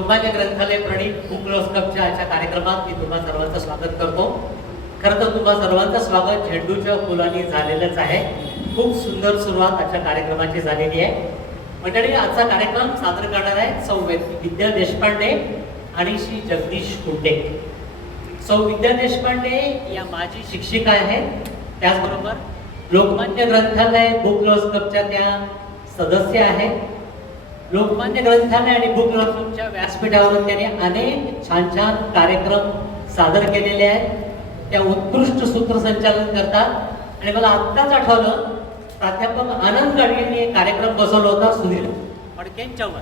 लोकमान्य ग्रंथालय प्रणीत book lovers क्लबच्या आजच्या कार्यक्रमात मी तुम्हा सर्वांचं स्वागत करतो. खरं तर तुम्हा सर्वांचं स्वागत झेंडूच्या फुलांनी झालेलंच आहे. खूप सुंदर सुरुवात आजच्या कार्यक्रमाची झालेली आहे. मंडळी, आजचा कार्यक्रम सादर करणार आहे सौ विद्या देशपांडे आणि श्री जगदीश कुंटे. सौ विद्या देशपांडे या माजी शिक्षिका आहेत, त्याचबरोबर लोकमान्य ग्रंथालय बुक लव्हर्स क्लबच्या त्या सदस्य आहेत. लोकमान्य ग्रंथालय आणि बुक लव्हर्स क्लबच्या व्यासपीठावरून त्यांनी अनेक छान छान कार्यक्रम सादर केलेले आहेत. त्या उत्कृष्ट सूत्रसंचालन करतात. आणि मला आत्ताच आठवलं, प्राध्यापक आनंद गाडगेंनी एक कार्यक्रम बसवला होता सुधीर फडकेंच्यावर,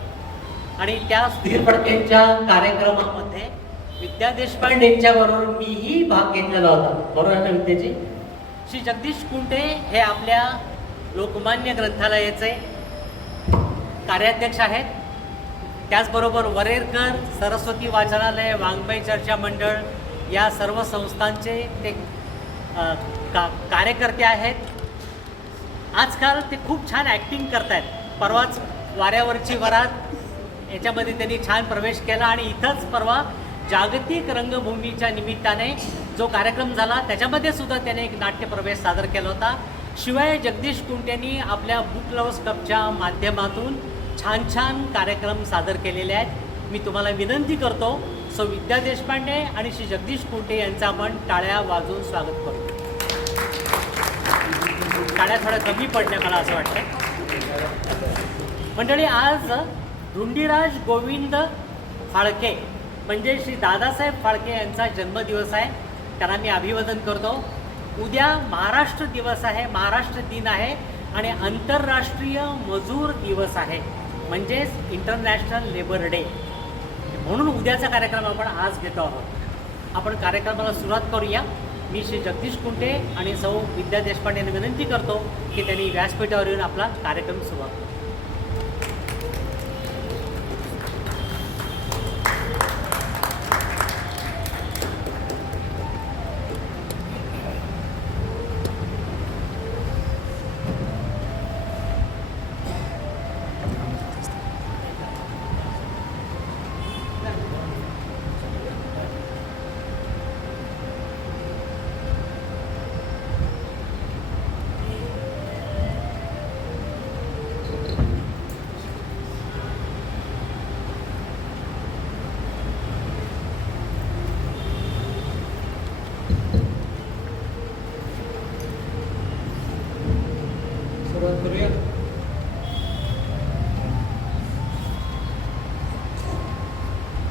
आणि त्या सुधीर फडकेंच्या कार्यक्रमामध्ये विद्या देशपांडेंच्या बरोबर मीही भाग घेतलेला होता. बरोबर आहे ना विद्याजी? श्री जगदीश कुंटे हे आपल्या लोकमान्य ग्रंथालयाचे कार्याध्यक्ष आहेत. त्याचबरोबर वरेरकर सरस्वती वाचनालय, वाङ्मय चर्चा मंडळ या सर्व संस्थांचे ते कार्यकर्ते आहेत. आजकाल ते खूप छान ॲक्टिंग करत आहेत. परवाच वाऱ्यावरची वरात याच्यामध्ये त्यांनी छान प्रवेश केला, आणि इथंच परवा जागतिक रंगभूमीच्या निमित्ताने जो कार्यक्रम झाला त्याच्यामध्ये सुद्धा त्याने एक नाट्यप्रवेश सादर केला होता. शिवाय जगदीश कुंटेंनी आपल्या बुक लव्हर्स क्लबच्या माध्यमातून छान छान कार्यक्रम सादर केलेले आहेत. मी तुम्हाला विनंती करतो, सौ विद्या देशपांडे आणि श्री जगदीश कुंटे यांचं आपण टाळ्या वाजवून स्वागत करू. टाळ्या थोड्या कमी पडल्या मला असं वाटतं. मंडळी, आज रुंडीराज गोविंद फाळके म्हणजे श्री दादासाहेब फाळके यांचा जन्मदिवस आहे. त्यांना मी अभिवादन करतो. उद्या महाराष्ट्र दिवस आहे, महाराष्ट्र दिन आहे, आणि आंतरराष्ट्रीय मजूर दिवस आहे, म्हणजेच इंटरनॅशनल लेबर डे. म्हणून उद्याचा कार्यक्रम आपण आज घेतो आहोत. आपण कार्यक्रमाला सुरुवात करूया. मी श्री जगदीश कुंटे आणि सौ विद्या देशपांडे यांना विनंती करतो की त्यांनी व्यासपीठावर येऊन आपला कार्यक्रम सुरुवात करू.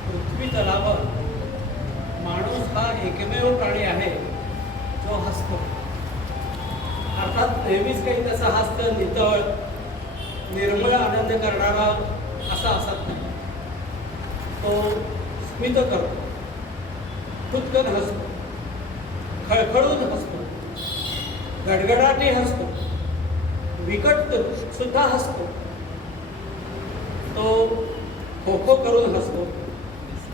पृथ्वी तलावर माणूस हा एकमेव प्राणी आहे जो हसतो. अर्थात नेहमीच काही तसा हस्त नितळ निर्मळ आनंद करणारा असा असत नाही. तो स्मित करतो, खुदकन हसतो, खळखळून हसतो, गडगडाटी हसतो, विकट सुद्धा हसतो. तो खो खो करून हसतो,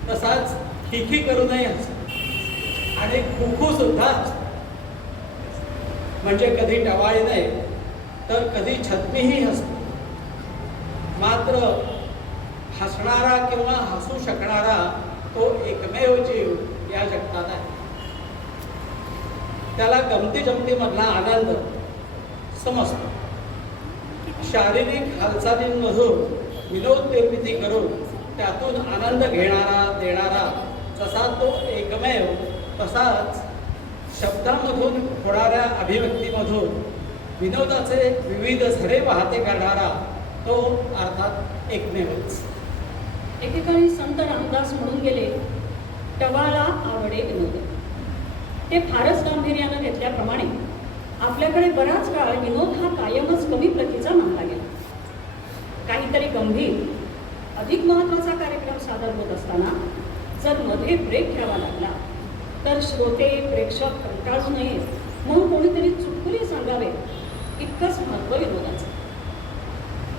तसाच खिखी करूनही हसतो, आणि खुखू सुद्धा हसतो. म्हणजे कधी टवाळी नाही तर कधी छत्मीही हसतो. मात्र हसणारा किंवा हसू शकणारा तो एकमेव जीव या जगतात आहे. त्याला गमती जमतीमधला आनंद समजतो. शारीरिक हालचालींमधून विनोद निर्मिती करून त्यातून आनंद घेणारा देणारा जसा तो एकमेव, तसाच शब्दांमधून होणाऱ्या अभिव्यक्तीमधून विनोदाचे विविध झरे वाहते करणारा तो अर्थात एकमेवच. एकेकाळी संत रामदास म्हणून गेले, टवाला आवडे विनोद. ते फारच गांभीर्यानं घेतल्याप्रमाणे आपल्याकडे बराच काळ विनोद हा कायमच कमी प्रतीचा मानला गेला. काहीतरी गंभीर, अधिक महत्त्वाचा कार्यक्रम सादर होत असताना जर मध्ये ब्रेक घ्यावा लागला तर श्रोते प्रेक्षक कंटाळू नये म्हणून कोणीतरी चुटकुले सांगावे, इतकंच महत्त्व विनोदाचं.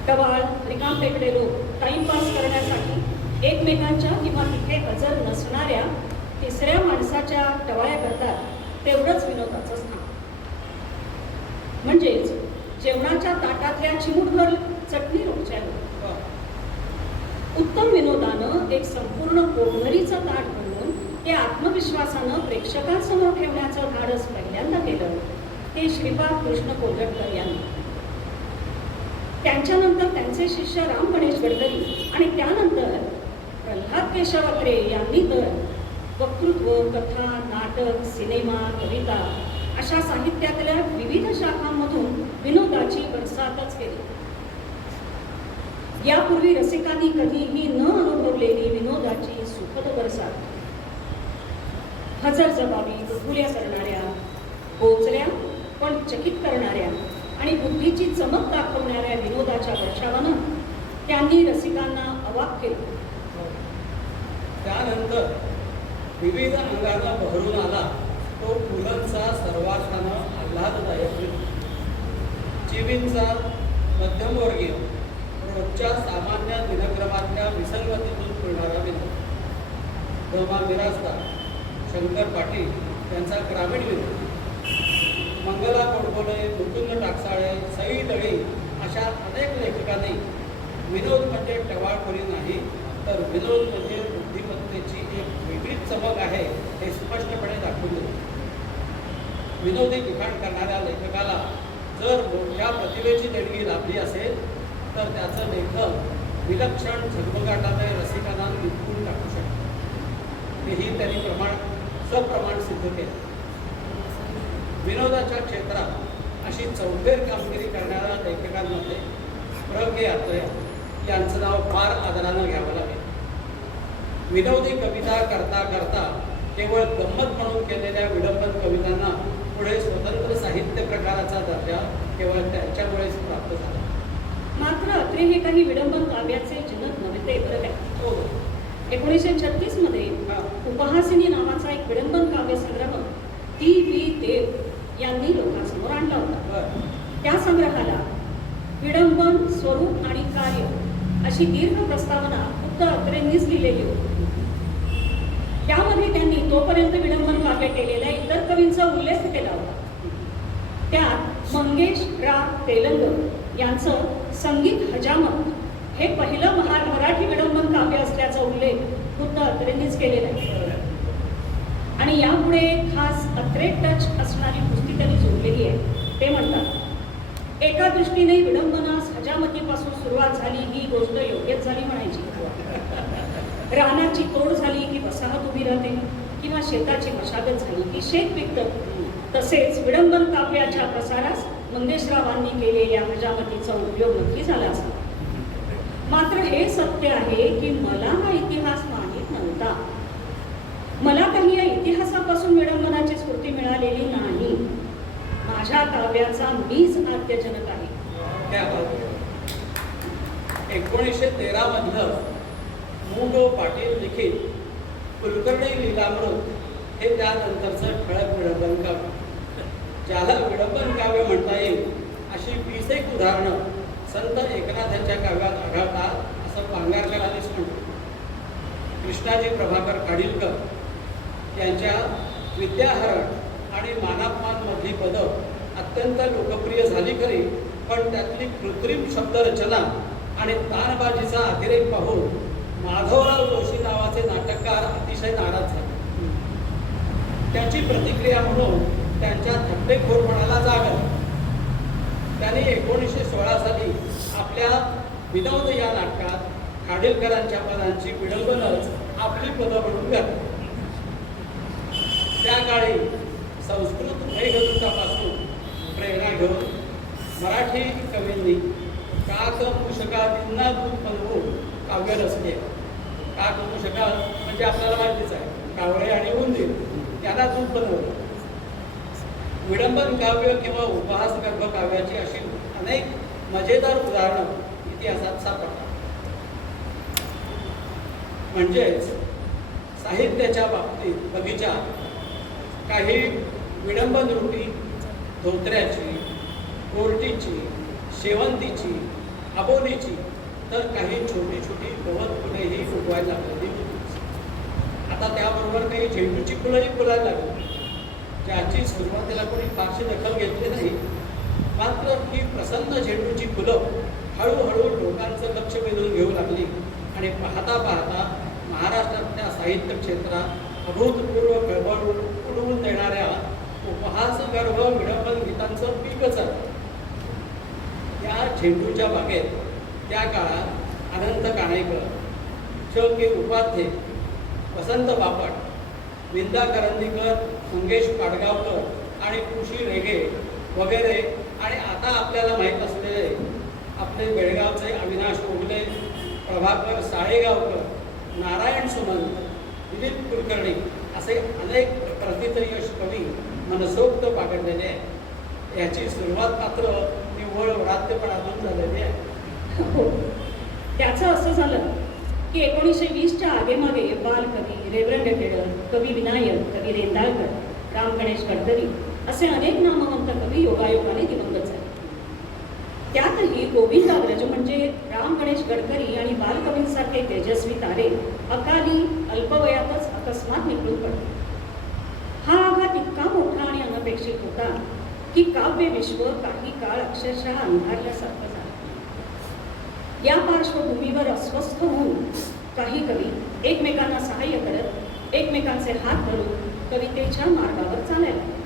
टवाळ रिकामटेकडे लोक टाइमपास करण्यासाठी एकमेकांच्या किंवा तिथे हजर नसणाऱ्या तिसऱ्या माणसाच्या टवाळ्या करतात, तेवढंच विनोदाचं स्थान. म्हणजेच जेवणाच्या ताटातल्या चिमूटभर चटणी रोजच्या उत्तम विनोदानं एक संपूर्ण पोटभरीचं ताट बनवून ते आत्मविश्वासानं प्रेक्षकांसमोर ठेवण्याचं धाडस पहिल्यांदा केलं ते श्रीपाद कृष्ण कोल्हटकर यांनी. त्यांच्यानंतर त्यांचे शिष्य राम गणेश गडकरी आणि त्यानंतर प्रल्हाद केशव अत्रे यांनी तर वक्तृत्व, कथा, नाटक, सिनेमा, कविता अशा साहित्यातल्या विविध शाखांमधून विनोदाची बरसातच केली. यापूर्वी रसिकांनी कधीही न अनुभवलेली विनोदाची सुखद बरसात, हजरजबाबी, गुदगुल्या करणाऱ्या, बोचऱ्या पण चकित करणाऱ्या आणि बुद्धीची चमक दाखवणाऱ्या विनोदाच्या वर्षावानं त्यांनी रसिकांना अवाक केलं. त्यानंतर विविध अंगानं बहरून आला तो पुलंचा सर्वार्थानं आल्हाददायक विनोद. जीवींचा मध्यमवर्गीय रोजच्या सामान्य दिनक्रमातल्या विसंगतीतून मिळणारा विनोद. द.मा. मिरासदार, शंकर पाटील यांचा ग्रामीण विनोद, मंगला गोडबोले, मुकुंद टाकसाळे, सई दळी अशा अनेक लेखकांनी विनोद म्हणजे टवाळखोरी नाही तर विनोद म्हणजे बुद्धिमत्तेची एक वेगळीच चमक आहे हे स्पष्टपणे दाखवून दिले. विनोदी लिखाण करणाऱ्या लेखकाला जर मोठ्या प्रतिभेची देणगी लाभली असेल तर त्याचं लेखन विलक्षण झगमगाटाने रसिकांना निपटून टाकू शकतं. हेही त्यांनी सप्रमाण सिद्ध केलं. विनोदाच्या क्षेत्रात अशी चौफेर कामगिरी करणाऱ्या लेखकांमध्ये प्र. के. अत्रे यांचं नाव फार आदरानं घ्यावं लागेल. विनोदी कविता करता करता केवळ गंमत म्हणून केलेल्या विडंबन कवितांना पुढे स्वतंत्र साहित्य प्रकाराचा दर्जा केवळ त्यांच्यामुळेच प्राप्त झाला. मात्र अत्रे हे काही विडंबन काव्याचे जनक नव्हते बरं काय. हो. 1936 मध्ये उपहासिनी नावाचा एक विडंबन काव्यसंग्रह टी.बी. देव यांनी लोकांसमोर आणला होता. त्या संग्रहाला विडंबन, स्वरूप आणि कार्य अशी दीर्घ प्रस्तावना फक्त अत्रेंनीच लिहिलेली होती. त्यामध्ये त्यांनी तोपर्यंत विडंबन काव्य केलेल्या इतर कवींचा उल्लेख केला होता. त्यात मंगेश रा. तेलंग यांचं संगीत हजामत हे पहिलं मराठी विडंबन काव्य असल्याचा उल्लेख खुद्द अत्रेंनीच केलेला आहे. आणि यापुढे एक खास अत्रे टच असणारी पुस्ती त्यांनी जोडलेली आहे. ते म्हणतात, एका दृष्टीने विडंबनास हजामतीपासून सुरुवात झाली ही गोष्ट योग्यच झाली म्हणायची. रानाची तोड झाली की वसाहत उभी राहते किंवा शेताची मशागत झाली की शेत पिकतं. तसेच विडंबन काव्याच्या प्रसारास मंगेशरावांनी केलेल्या हजामतीचा उपयोग नक्की झाला असा. मात्र हे सत्य आहे की मला हा इतिहास माहीत नव्हता. मला काही या इतिहासापासून विडंबनाची स्फूर्ती मिळालेली नाही. माझ्या काव्याचा मीच आद्यजनक आहे. 1913 मधलं मु. गो. पाटील लिखित कुलकर्णी लीलामृत हे त्यानंतरचं ठळक विडंबन काव्य. ज्याला विडंबन काव्य म्हणता येईल अशी 20 एक उदाहरणं संत एकनाथांच्या काव्यात आढळतात असं पांगारकरांनीच म्हणतो. कृष्णाजी प्रभाकर खाडीलकर यांच्या विद्याहरण आणि मानापमानमधली पदं अत्यंत लोकप्रिय झाली खरी, पण त्यातली कृत्रिम शब्दरचना आणि तानबाजीचा अतिरेक पाहून माधवराव जोशी नावाचे नाटककार अतिशय नाराज झाले. त्याची प्रतिक्रिया म्हणून त्यांच्या थट्टेखोरपणाला जाग आली. त्यांनी 1916 साली आपल्या विनोद या नाटकात खाडीलकरांच्या पदांची विडंबनच आपली पदं म्हणून घातली. त्या काळी संस्कृत मेघदूतापासून प्रेरणा घेऊन मराठी कवींनी काक मूषकादींना दूध बनवून काव्य रचले. काक मूषका म्हणजे आपल्याला माहितीच आहे, कावळे आणि उंदीर यांना दूध बनवलं. विडंबन काव्य किंवा उपहासगर्भ काव्याची अशी अनेक मजेदार उदाहरणं इतिहासात सापडतात. म्हणजेच साहित्याच्या बाबतीत बगीचा काही विडंबन रूपी धोत्र्याची, कोर्टीची, शेवंतीची, अबोलीची तर काही छोटी छोटी गवत फुलेही फुटवायला लागलेली होती. आता त्याबरोबर काही झेंडूची फुलंही फुलायला लागली, ज्याची सुरुवातीला कोणी फारशी दखल घेतली नाही. मात्र ही प्रसन्न झेंडूची फुलं हळूहळू लोकांचं लक्ष वेधून घेऊ लागली आणि पाहता पाहता महाराष्ट्रातल्या साहित्य क्षेत्रात अभूतपूर्व खळबळ उडवून देणाऱ्या उपहासगर्भ विडंबन गीतांचं पीकच आहे. या झेंडूच्या बागेत त्या काळात अनंत काणेकर, च के उपाध्ये, वसंत बापट, विंदा करंदीकर, मंगेश पाडगावकर आणि खुशी रेगे वगैरे आणि आता आपल्याला माहीत असलेले आपले बेळगावचे अविनाश ओगले, प्रभाकर साळेगावकर, नारायण सुमंत, दिलीप कुलकर्णी असे अनेक प्रतितयश कवी मनसोक्त पाकडलेले आहे. याची सुरुवात मात्र निव्वळ व्रात्यपणातून झालेली आहे. हो, त्याचं असं झालं की 1920च्या आगेमागे बालकवी, रेव्हरंड टेडर, कवी विनायक, कवी रेंदाळकर, राम गणेश गडकरी असे अनेक नामवंत कवी योगायोगाने दिवंगत झाले. त्यातही गोविंदाग्रज म्हणजे राम गणेश गडकरी आणि बालकवींसारखे तेजस्वी तारे अकाली अल्पवयातच अकस्मात निघून पडले. हा आघात इतका मोठा आणि अनपेक्षित होता की काव्य विश्व काही काळ अक्षरशः अंधारल्यासारखं झालं. या पार्श्वभूमीवर अस्वस्थ होऊन काही कवी एकमेकांना सहाय्य करत एकमेकांचे हात धरून कवितेच्या मार्गावर चालायला लागले.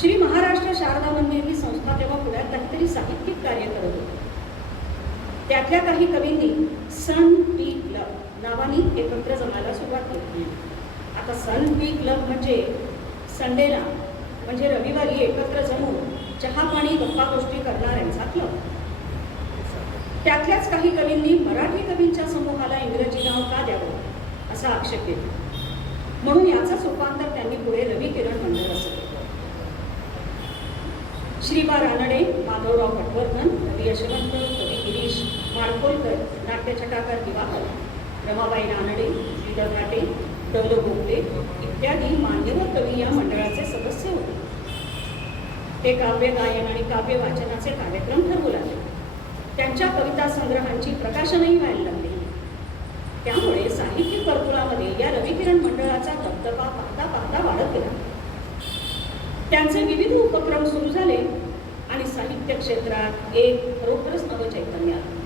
श्री महाराष्ट्र शारदा मंदिर ही संस्था तेव्हा पुण्यात काहीतरी साहित्यिक कार्य करत होती. त्यातल्या काही कवींनी सन पी क्लब नावाने एकत्र जमायला सुरुवात केली. आता सन पी क्लब म्हणजे संडेला म्हणजे रविवारी एकत्र जमून चहा पाणी गप्पा गोष्टी करणाऱ्यांचा क्लब. त्यातल्याच काही कवींनी मराठी कवींच्या समूहाला इंग्रजी नाव का द्यावं असा आक्षेप केला. म्हणून याचाच रूपांतर त्यांनी पुढे रवी किरण मंडळ असं केलं. श्रीबा रानडे, माधवराव पटवर्धन, रवी यशवंत, कवी गिरीश माडखोलकर, नाट्यछटाकार दिवाकर, रमाबाई रानडे, श्रीधर घाटे, डौल गोखले इत्यादी मान्यवर कवी या मंडळाचे सदस्य होते. ते काव्य गायन आणि काव्य वाचनाचे कार्यक्रम ठरवू लागले. त्यांच्या कविता संग्रहांची प्रकाशनही व्हायला लागली. त्यामुळे साहित्यिक वर्तुळामध्ये या रविकिरण मंडळाचा दबदबा पाहता पाहता वाढत गेला. त्यांचे विविध उपक्रम सुरू झाले आणि साहित्य क्षेत्रात एक खरोखरच नवचैतन्य आलं.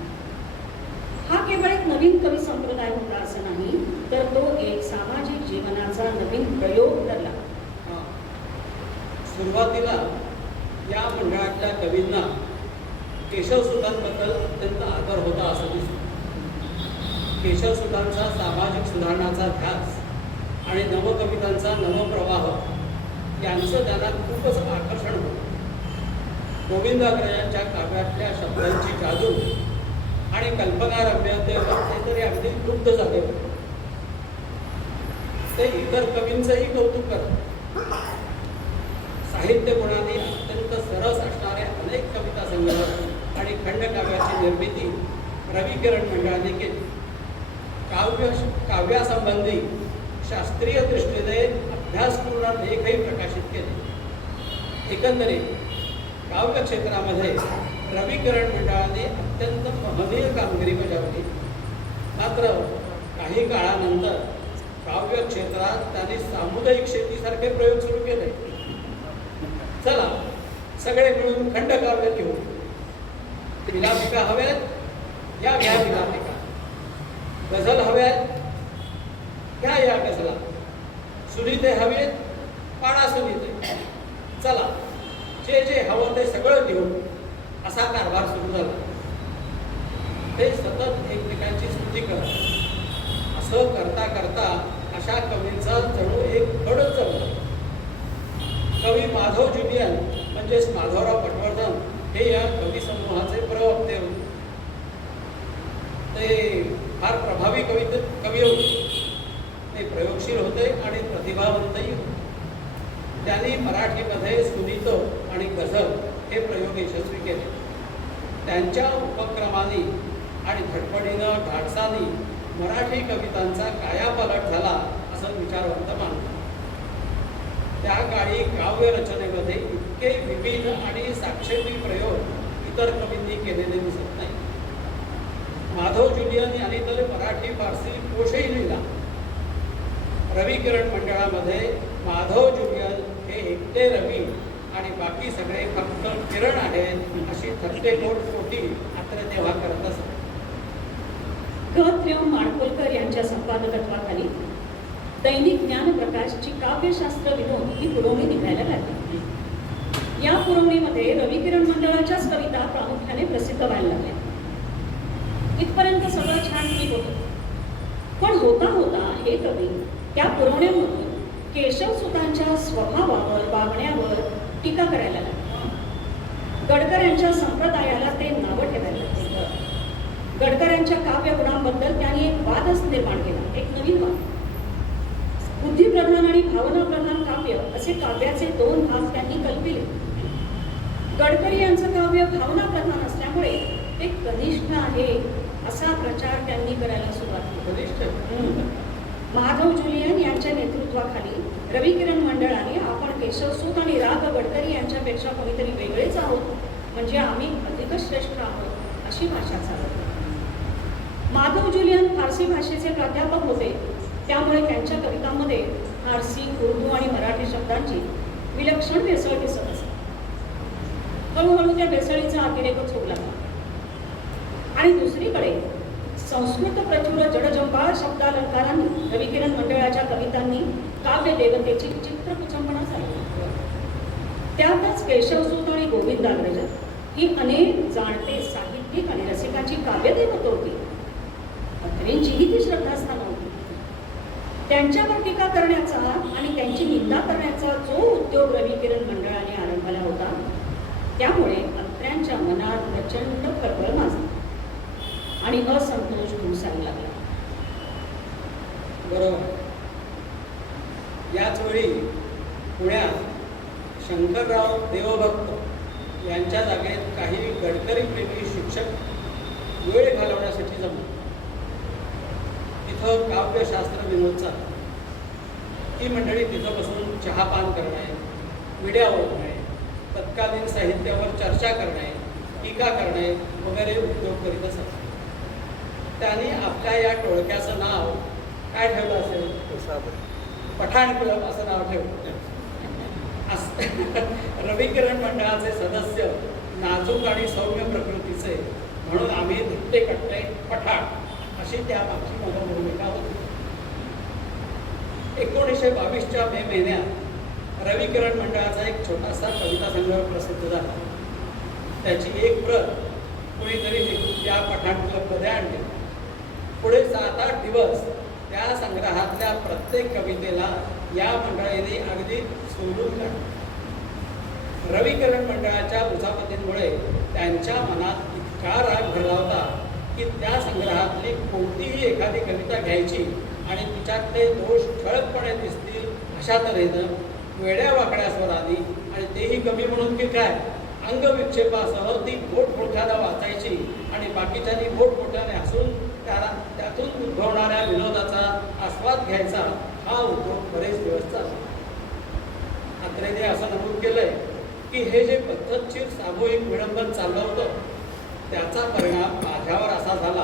हा केवळ एक नवीन कवी संप्रदाय होता असं नाही, तर तो एक सामाजिक जीवनाचा नवीन प्रयोग ठरला. सुरुवातीला या मंडळातल्या कवींना केशवसुतांबद्दल अत्यंत आदर होता असं दिसतं. केशवसुतांचा सामाजिक सुधारणाचा ध्यास आणि नवकवितांचा नवप्रवाह यांचं त्यांना खूपच आकर्षण होतं. गोविंदाग्रजांच्या काव्यातल्या शब्दांची जादू आणि कल्पनारम्यतेवर ते तरी अगदी क्रुद्ध झाले होते. ते इतर कवींचंही कौतुक करत. साहित्य गुणाने अत्यंत सरस असणारे अनेक कविता संग्रह आणि खंडकाव्याची निर्मिती रविकिरण मंडळाने केली. काव्यासंबंधी शास्त्रीय दृष्टीने अभ्यासपूर्ण लेखही प्रकाशित केले. एकंदरीत काव्य क्षेत्रामध्ये रविकिरण मंडळाने अत्यंत महनीय कामगिरी बजावली. मात्र काही काळानंतर काव्य क्षेत्रात त्यांनी सामुदायिक शेतीसारखे प्रयोग सुरू केले. चला सगळे मिळून खंडकाव्य लिहू. विलापिका हव्यात या घ्या विलापिका, गझल हव्यात घ्या या गझला, सुनीते हवेत पाडा सुनीते. चला जे जे हवं ते सगळं लिहून असा कारभार सुरू झाला. ते सतत एकमेकांची स्तुती करत. असं करता करता अशा कवींचा जणू एक गडच जमला. कवी माधव ज्युलियन म्हणजेच माधवराव पटवर्धन हे या कवी समूहाचे प्रवक्ते होते. ते फार प्रभावी कवी होते. ते प्रयोगशील होते आणि प्रतिभावंतही होते. त्यांनी मराठीमध्ये सुनीत आणि गझल हे प्रयोग यशस्वी केले. त्यांच्या उपक्रमाने आणि धडपडीनं धाडसाने मराठी कवितांचा कायापालट झाला असं विचारवंत मानतात. त्या काळी काव्य रचनेमध्ये इतके विविध आणि साक्षेपी प्रयोग इतर कवींनी केलेले दिसत नाही. माधव ज्युलियन यांनी तर मराठी फारसी कोशही लिहिला. रविकिरण मंडळामध्ये माधव ज्युलियन हे एकटे रवी आणि बाकी सगळे फक्त किरण आहेत अशी थट्टेमोड पोटी मात्र तेव्हा करत असत. माडकोलकर यांच्या संपादकत्वाखाली दैनिक ज्ञानप्रकाशची काव्यशास्त्र विनोद ही पुरवणी निघायला लागली. या पुरवणीमध्ये रविकिरण मंडळाच्याच कविता प्रामुख्याने प्रसिद्ध व्हायला लागल्या. इथपर्यंत सगळं छान ठीक होतं. पण होता होता हे कवी त्या पुरवण्यामधून केशवसुतांच्या स्वभावावर, वागण्यावर टीका करायला लागले. गडकऱ्यांच्या संप्रदायाला ते नावं ठेवायला लागले. गडकऱ्यांच्या काव्यगुणांबद्दल त्यांनी एक वादच निर्माण केला, एक नवीन वाद. बुद्धिप्रधान आणि भावनाप्रधान काव्य असे काव्याचे दोन भाग त्यांनी कल्पिले. गडकरी यांचं काव्य भावनाप्रधान असल्यामुळे ते कनिष्ठ आहे असा प्रचार त्यांनी करायला सुरुवात केली. माधव जुलियन यांच्या नेतृत्वाखाली रविकिरण मंडळाने आपण केशवसूत आणि राग गडकरी यांच्यापेक्षा कोणीतरी वेगळेच आहोत, म्हणजे आम्ही अधिकच श्रेष्ठ आहोत अशी भाषा चालवली. माधव जुलियन फारसी भाषेचे प्राध्यापक होते, त्यामुळे त्यांच्या कवितांमध्ये फारसी, उर्दू आणि मराठी शब्दांची विलक्षण भेसळ दिसत असे. हळूहळू त्या भेसळीचा अतिरेकच होऊ लागला. आणि दुसरीकडे संस्कृत प्रचुर जडजंबाळ शब्दालंकारांनी रविकिरण मंडळाच्या कवितांनी काव्य देवतेची चित्रकुचंबना झाली. त्यातच केशवसूत आणि गोविंदाग्रज ही अनेक जाणते साहित्यिक आणि रसिकांची काव्यदेवता होती. अत्रेंचीही ती श्रद्धास्थान होती. त्यांच्यावर टीका करण्याचा आणि त्यांची निंदा करण्याचा जो उद्योग रविकिरण मंडळाने आरंभला होता, त्यामुळे अत्र्यांच्या मनात प्रचंड खळबळ माजली आणि असंतोष घुमसायला लागला. बरोबर. याच वेळी पुण्यात शंकरराव देवभक्त यांच्या जागेत काही गडकरी प्रेमी शिक्षक वेळ घालवण्यासाठी जमले. तिथं काव्यशास्त्र विनोद चालला. ही मंडळी तिथं बसून चहापान करणे, विड्या ओढणे, तत्कालीन साहित्यावर चर्चा करणे, टीका करणे वगैरे उद्योग करीत असत. त्यांनी आपल्या या टोळक्याचं नाव काय ठेवलं असेल? पठाण क्लब असं नाव ठेवलं. रविकिरण मंडळाचे सदस्य नाजूक आणि सौम्य प्रकृतीचे, म्हणून आम्ही धट्टे कट्टे पठाण अशी त्या मागची मनोभूमिका होती. 1922च्या मे महिन्यात रविकिरण मंडळाचा एक छोटासा कविता संग्रह प्रसिद्ध झाला. त्याची एक प्रत कुणीतरी या पठाण क्लबमध्ये आणली. पुढे 7-8 दिवस त्या संग्रहातल्या प्रत्येक कवितेला या मंडळीने अगदी सोडून काढलं. रविकिरण मंडळाच्या उचापतींमुळे त्यांच्या मनात इतका राग भरला होता की त्या संग्रहातली कोणतीही एखादी कविता घ्यायची आणि तिच्यातले दोष ठळकपणे दिसतील अशा तऱ्हेनं वेड्या वाकड्या स्वरांनी, आणि तेही कमी म्हणून की काय, अंगविक्षेपासह ती मोठमोठ्यानं वाचायची आणि बाकीच्यांनी मोठमोठ्याने हसून त्यातून उद्भवणाऱ्या विनोदाचा आस्वाद घ्यायचा. हा उद्योग बरेच दिवस चालला. अत्रेने असं नमूद केलंय की हे जे पद्धतशीर सामूहिक विडंबन चाललं होतं, त्याचा परिणाम माझ्यावर असा झाला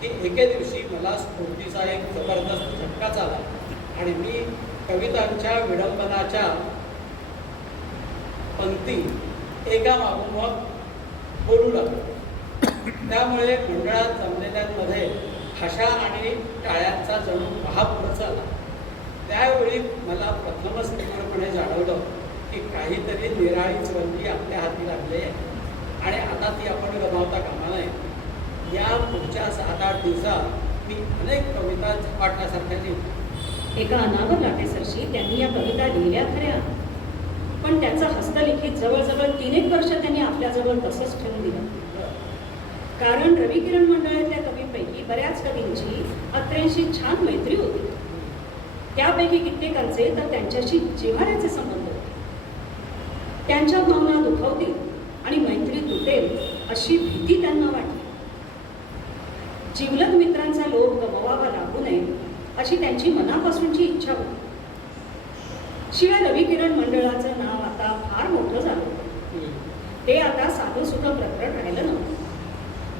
की एके दिवशी मला स्फूर्तीचा एक जबरदस्त झटका आला आणि मी कवितांच्या विडंबनाच्या पंक्ती एकामागोमाग बोलू लागलो. त्यामुळे मंडळात जमलेल्यांमध्ये हशा आणि टाळ्यांचा जणू महापूर झाला. त्यावेळी मला प्रथमच तीव्रपणे जाणवलं की काहीतरी निराळीच रंगी आपल्या हाती लागले आणि आता ती आपण गमावता कामा नये. या पुढच्या 7-8 दिवसात मी अनेक कविता झपाटण्यासारख्या लिहिल्या. एका अनावर लाटेसरशी त्यांनी या कविता लिहिल्या खऱ्या, पण त्याचं हस्तलिखित जवळजवळ 3-1 वर्ष त्यांनी आपल्याजवळ तसंच ठेवून दिलं. कारण रविकिरण मंडळातल्या कवींपैकी बऱ्याच कवींची अत्रेंशी छान मैत्री होती. त्यापैकी कित्येकांचे तर त्यांच्याशी जिव्हाळ्याचे संबंध होते. त्यांच्या भावना दुखावतील आणि मैत्री तुटेल अशी भीती त्यांना वाटली. जिवलग मित्रांचा लोभ गमवावा लागू नये अशी त्यांची मनापासूनची इच्छा होती. शिवाय रविकिरण मंडळाचं नाव आता फार मोठं झालं होतं. ते आता साधं सुद्धा प्रकरण राहिलं नव्हतं.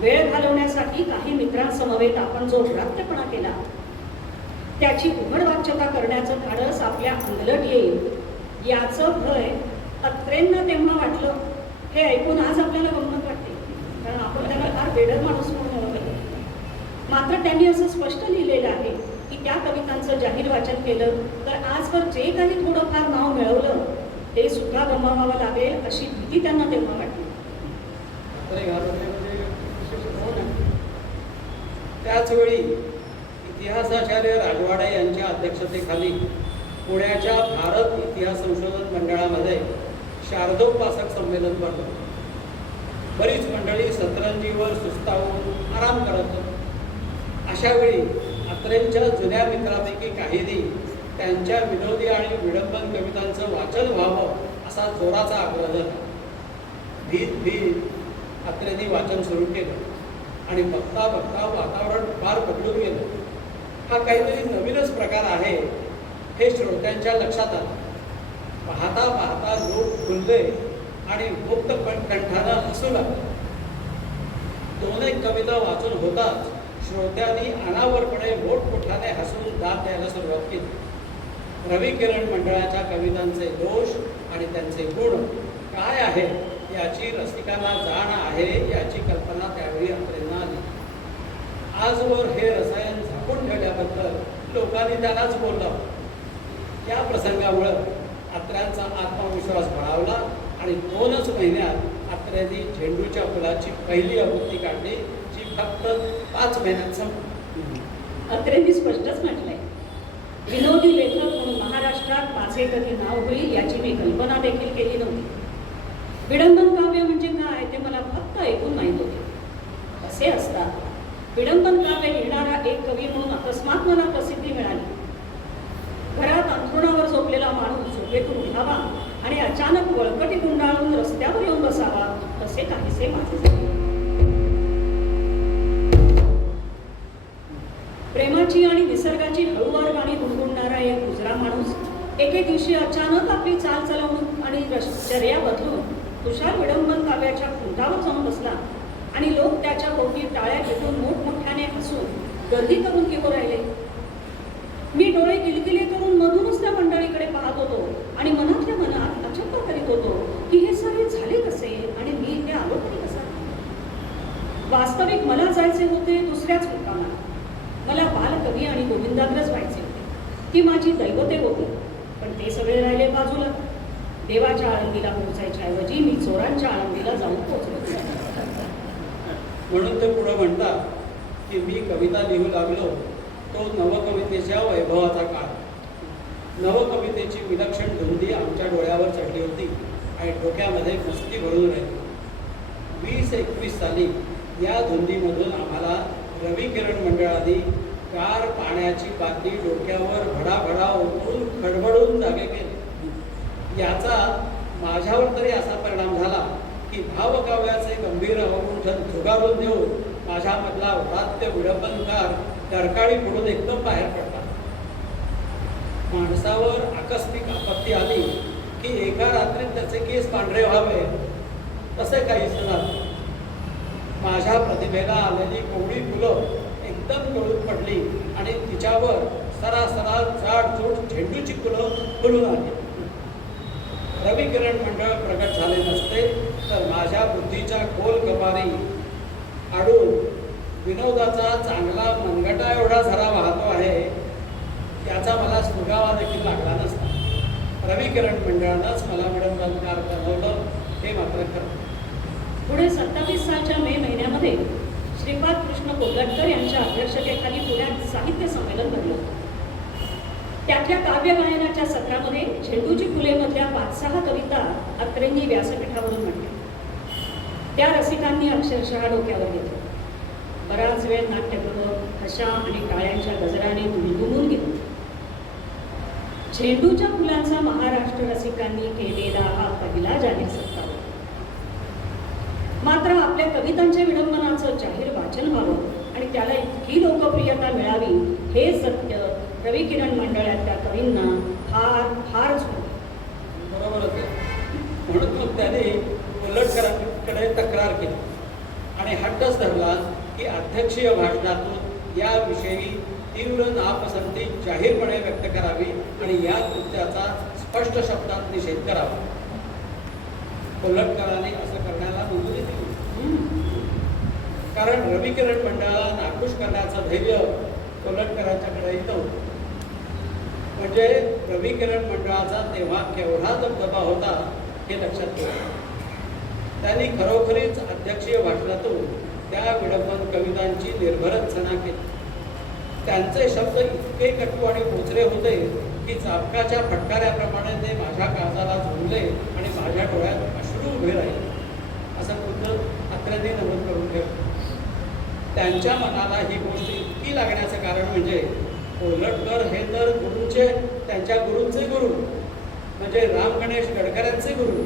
वेळ घालवण्यासाठी काही मित्रांसमवेत आपण जो भ्रात्यपणा केला, त्याची उघड वाच्यता करण्याचं धाडस आपल्या अंगलट येईल याचं भय अत्रेंना तेव्हा वाटलं. हे ऐकून आज आपल्याला गंमत वाटते, कारण आपण त्याला फार बेडर माणूस म्हणून ओळखलं. मात्र त्यांनी असं स्पष्ट लिहिलेलं आहे की त्या कवितांचं जाहीर वाचन केलं तर आजवर जे काही थोडंफार नाव मिळवलं ते सुद्धा गमावावं लागेल अशी भीती त्यांना तेव्हा वाटली. त्याचवेळी इतिहासाचार्य राजवाडे यांच्या अध्यक्षतेखाली पुण्याच्या भारत इतिहास संशोधन मंडळामध्ये शारदोपासक संमेलन भरलं. बरीच मंडळी सतरंजीवर सुस्तावून आराम करत होती. अशा वेळी अत्रेंच्या जुन्या मित्रापैकी काहींनी त्यांच्या विनोदी आणि विडंबन कवितांचं वाचन व्हावं असा जोराचा आग्रह झाला. भीत भीत अत्रेंनी वाचन सुरू केलं आणि बघता बघता वातावरण फार बदलून गेलं. हा काहीतरी नवीनच प्रकार आहे हे श्रोत्यांच्या लक्षात आलं. पाहता पाहता लोक फुलले आणि मुक्त कंठानं हसू लागले. दोन एक कविता वाचून होताच श्रोत्यांनी अनावरपणे मोठमोठ्याने हसून दाद द्यायला सुरुवात केली. रवी किरण मंडळाच्या कवितांचे दोष आणि त्यांचे गुण काय आहेत याची रसिकांना जाण आहे याची कल्पना त्यावेळी अत्रेंना आली. आजवर हे रसायन झाकून ठेवल्याबद्दल लोकांनी त्यालाच बोललं. या प्रसंगामुळं अत्र्यांचा आत्मविश्वास बळावला आणि 2च महिन्यात अत्र्यांनी झेंडूच्या फुलाची पहिली आवृत्ती काढली जी फक्त 5 महिन्यात संपली. अत्रेंनी स्पष्टच म्हटलंय, विनोदी लेखक म्हणून महाराष्ट्रात माझे कधी नाव होईल याची मी कल्पना देखील केली नव्हती. विडंबन काव्य म्हणजे काय ते मला फक्त ऐकून माहीत होते. असे असता विडंबन काव्य लिहिणारा एक कवी म्हणून अकस्मात मला प्रसिद्धी मिळाली. घरात अंथरुणावर झोपलेला माणूस झोपेतून उठावा आणि अचानक वळकटी गुंडाळून रस्त्यावर येऊन बसावा तसे काहीसे माझे झाले. प्रेमाची आणि निसर्गाची हळूवार गाणी गुणगुणणारा एक गुजरा माणूस एके दिवशी अचानक आपली चाल चालवून आणि चर्या बदलून तुषार विडंबन काव्याच्या खुंटावर जाऊन बसला आणि लोक त्याच्या भोवती टाळ्या घेऊन मोठमोठ्याने हसून गर्दी करून घेऊन राहिले. मी डोळे किलकिले करून मधूनच त्या मंडळीकडे पाहत होतो आणि मनातल्या मनात अचंबा करीत होतो की हे सगळे झाले कसे आणि मी इथे आलो तरी कसा. वास्तविक मला जायचे होते दुसऱ्याच मुक्कामाला. मला बालकवी आणि गोविंदाग्रज व्हायचे होते. ती माझी दैवते होती. पण ते सगळे राहिले बाजूला. देवाच्या आळंदीला पोहोचायच्या ऐवजी मी चोरांच्या आळंदीला जाऊन पोहोचलो. म्हणून ते पुढे म्हणतात की मी कविता लिहू लागलो तो नवकवितेच्या वैभवाचा काळ. नवकवितेची विलक्षण धुंदी आमच्या डोळ्यावर चढली होती आणि डोक्यामध्ये मस्ती भरून राहिली. 20-21 साली या धुंदीमधून आम्हाला रवी किरण मंडळाने गार पाण्याची बाटली डोक्यावर भडाभडा ओतून खडबडून जागे केले. याचा माझ्यावर तरी असा परिणाम झाला की भावकाव्याचे गंभीर अवगुंठन झुगारून देऊन माझ्यामधला उदात्त विडंबनकार डरकाळी पडून एकदम बाहेर पडला. माणसावर आकस्मिक आपत्ती आली की एका रात्रीत त्याचे केस पांढरे व्हावे तसे काहीच झाले. माझ्या प्रतिभेला आलेली कोवळी फुलं एकदम गळून पडली आणि तिच्यावर सरासरा जाडजूड झेंडूची फुलं फुलून आली. रवी किरण मंडळ प्रगट झाले नसते तर माझ्या बुद्धीच्या खोल कपारी आडून विनोदाचा चांगला मनगटा एवढा झरा वाहतो आहे त्याचा मला सुगावा देखील लागला नसता. रवी किरण मंडळानंच मला विडंबनकार बनवलं हे मात्र खरं. पुढे 27 सालच्या मे महिन्यामध्ये श्रीपाद कृष्ण कोल्हटकर यांच्या अध्यक्षतेखाली पुण्यात साहित्य संमेलन भरलं. त्यातल्या काव्य गायनाच्या सत्रामध्ये झेंडूची फुले मधल्या 5-6 कविता अत्रेंनी व्यासपीठावरून म्हटल्या. त्या रसिकांनी अक्षरशः डोक्यावर घेतलं. बराच वेळ नाट्य करत हशा आणि टाळ्यांच्या गजराने दुमदुमून गेलो. झेंडूच्या फुलांचा महाराष्ट्र रसिकांनी केलेला हा पहिला जाहीर सत्कार होता. मात्र आपल्या कवितांच्या विडंबनाचं जाहीर वाचन व्हावं आणि त्याला इतकी लोकप्रियता मिळावी हे सत्य रवी किरण मंडळातल्या कवींना फार फारच होतं. बरोबरच आहे. म्हणून मग त्याने कोल्हटकरांकडे तक्रार केली आणि हट्टच धरला की अध्यक्षीय भाषणातून याविषयी तीव्र नापसंती जाहीरपणे व्यक्त करावी आणि या कृत्याचा स्पष्ट शब्दात निषेध करावा. कोल्हटकरांनी असं करण्याला मंजुरी दिली. कारण रविकिरण मंडळाला नाखुश करण्याचं धैर्य कोल्हटकरांच्याकडेही नव्हतं. म्हणजे रविकिरण मंडळाचा तेव्हा केवढा दबदबा होता हे लक्षात ठेवा. त्यांनी खरोखरीच अध्यक्षीय भाषणातून त्या विडंबन कवितांची निर्भरचना केली. त्यांचे शब्द इतके कटू आणि बोचरे होते की चाबकाच्या फटकाऱ्याप्रमाणे ते माझ्या काळजाला झोंबले आणि माझ्या डोळ्यात अश्रू उभे राहिले, असं खुद्द अत्र्यांनी नमूद करून ठेवलं. त्यांच्या मनाला ही गोष्ट इतकी लागण्याचं कारण म्हणजे कोल्हटकर हे तर गुरूंचे, त्यांच्या गुरूंचे गुरु म्हणजे राम गणेश गडकऱ्यांचे गुरु.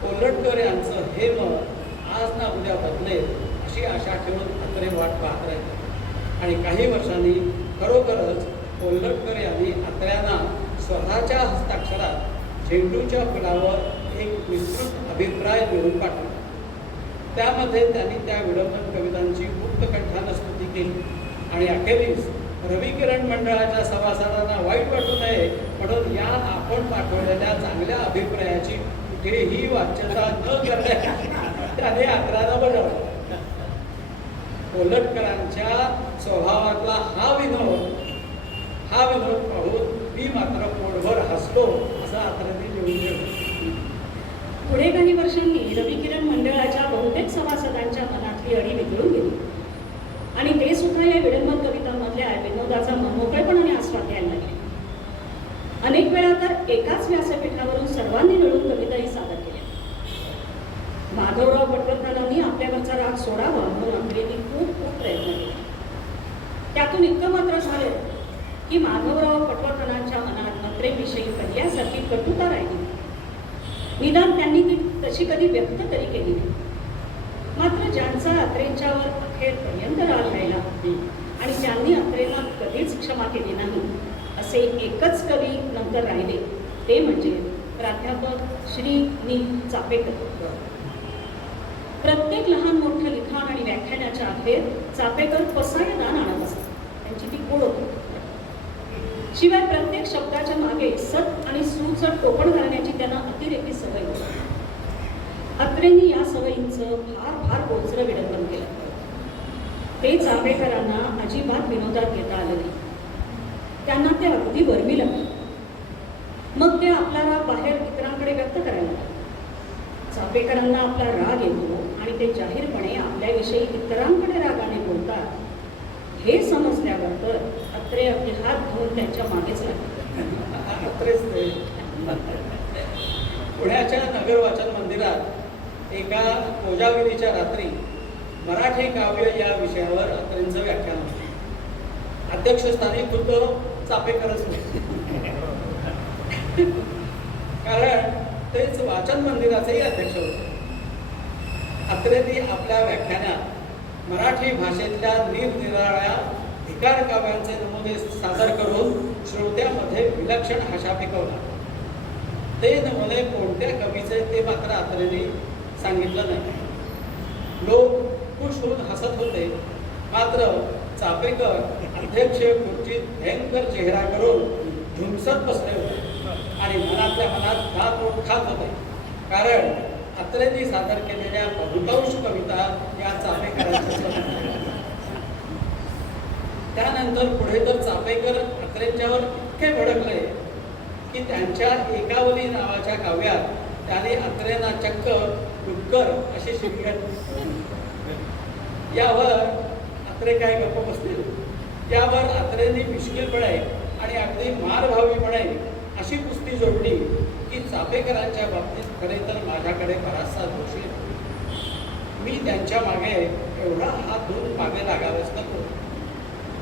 कोल्हटकर यांचं हे मत आज ना उद्या बदलेल अशी आशा ठेवून अत्रे वाट पाहत राहिले. आणि काही वर्षांनी खरोखरच कोल्हटकर यांनी अत्र्यांना स्वतःच्या हस्ताक्षरात झेंडूच्या फुलावर एक विस्तृत अभिप्राय लिहून पाठवला. त्यामध्ये त्यांनी त्या विडंबन कवितांची मुक्तकंठानं स्तुती केली आणि अखेरीस रविकिरण मंडळाच्या सभासदांना वाईट वाटू नये म्हणून या आपण पाठवलेल्या चांगल्या अभिप्रायाची कुठेही वाच्यता न करण्यास त्याने अत्र्यांना बजावलं. कोल्हटकरांच्या स्वभावातला हा विनोद पाहून मी मात्र पोटभर हसलो असं अत्र्यांनी लिहून ठेवलं. पुढे काही वर्षांनी रविकिरण मंडळाच्या बहुतेक सभासदांच्या मनातली अडी वितळून गेली आणि ते सुद्धा या विडंबन कवितांमधल्या विनोदाचा मोकळेपणाने आस्वाद घ्यायला लागले. अनेक वेळा तर एकाच व्यासपीठावरून सर्वांनी मिळून कविताही सादर केल्या. माधवराव पटवर्धनांनी आपल्यावरचा राग सोडावा म्हणून अत्रेंनी खूप प्रयत्न केले. त्यातून इतकं मात्र झालं की माधवराव पटवर्धनांच्या मनात अत्रेंविषयी पहिल्यासारखी कटुता राहिली. निदान त्यांनी ती तशी कधी व्यक्त तरी केली नाही. मात्र ज्यांचा अत्रेंच्यावर अखेरपर्यंत राग राहिला आणि ज्यांनी अत्रेंना कधीच क्षमा केली नाही असे एकच कवी नंतर राहिले ते म्हणजे प्राध्यापक श्री नि. चापेकर. प्रत्येक लहान मोठं लिखाण आणि व्याख्यानाच्या अखेर चापेकर पसायदान आणत असतात. त्यांची ती गोड होती. शिवाय प्रत्येक शब्दाच्या मागे सत आणि सुचट टोपण घालण्याची त्यांना अतिरेकी सवय होती. अत्रेंनी या सवयींचं फार बोचरं विडंबन केलं. ते चापेकरांना अजिबात विनोदात घेता आलं नाही. त्यांना ते अगदी बरमी लागलं. मग ते आपला राग बाहेर इतरांकडे व्यक्त करायला लागले. चापेकरांना आपला राग येतो आणि ते जाहीरपणे आपल्याविषयी इतरांकडे रागाने बोलतात हे समजल्यावर तर अत्रे आपले हात घेऊन त्यांच्या मागेच लागले. पुण्याच्या नगर वाचन मंदिरात एका कोजागिरीच्या रात्री मराठी काव्य या विषयावर अत्रेंचं व्याख्यान होतं. अध्यक्षस्थानी खुद्द चापेकरच होते. कारण तेच वाचन मंदिराचेही अध्यक्ष होते. अत्रेंनी आपल्या व्याख्यानात मराठी भाषेतल्या निरनिराळ्या भिकार काव्यांचे नमुने सादर करून श्रोत्यामध्ये विलक्षण हशा पिकवला. ते नमुने कोणत्या कवीचे ते मात्र अत्रेंनी सांगितलं नाही. लोक खुश होऊन हसत होते. मात्र चापेकर अध्यक्ष खुर्चीत भयंकर चेहरा करून धुमसत बसले होते आणि मनातल्या मनात खात होते. कारण अत्रेंनी सादर केलेल्या बहुतांश कविता या चापेकरांच्या. त्यानंतर पुढे तर चापेकर अत्रेंच्यावर इतके भडकले की त्यांच्या एकावली नावाच्या काव्यात त्याने अत्रेंना चक्क डुक्कर अशी शिकवली. यावर अत्रे काय गप्प बसतील. यावर अत्रेंनी मिश्किलपणे आणि अगदी मारभावीपणे अशी कुस्ती जोडली की चापेकरांच्या बाबतीत खरे तर माझ्याकडे बराचसा दोष येतो. मी त्यांच्या मागे एवढा हात धुवून मागे लागावेच नको.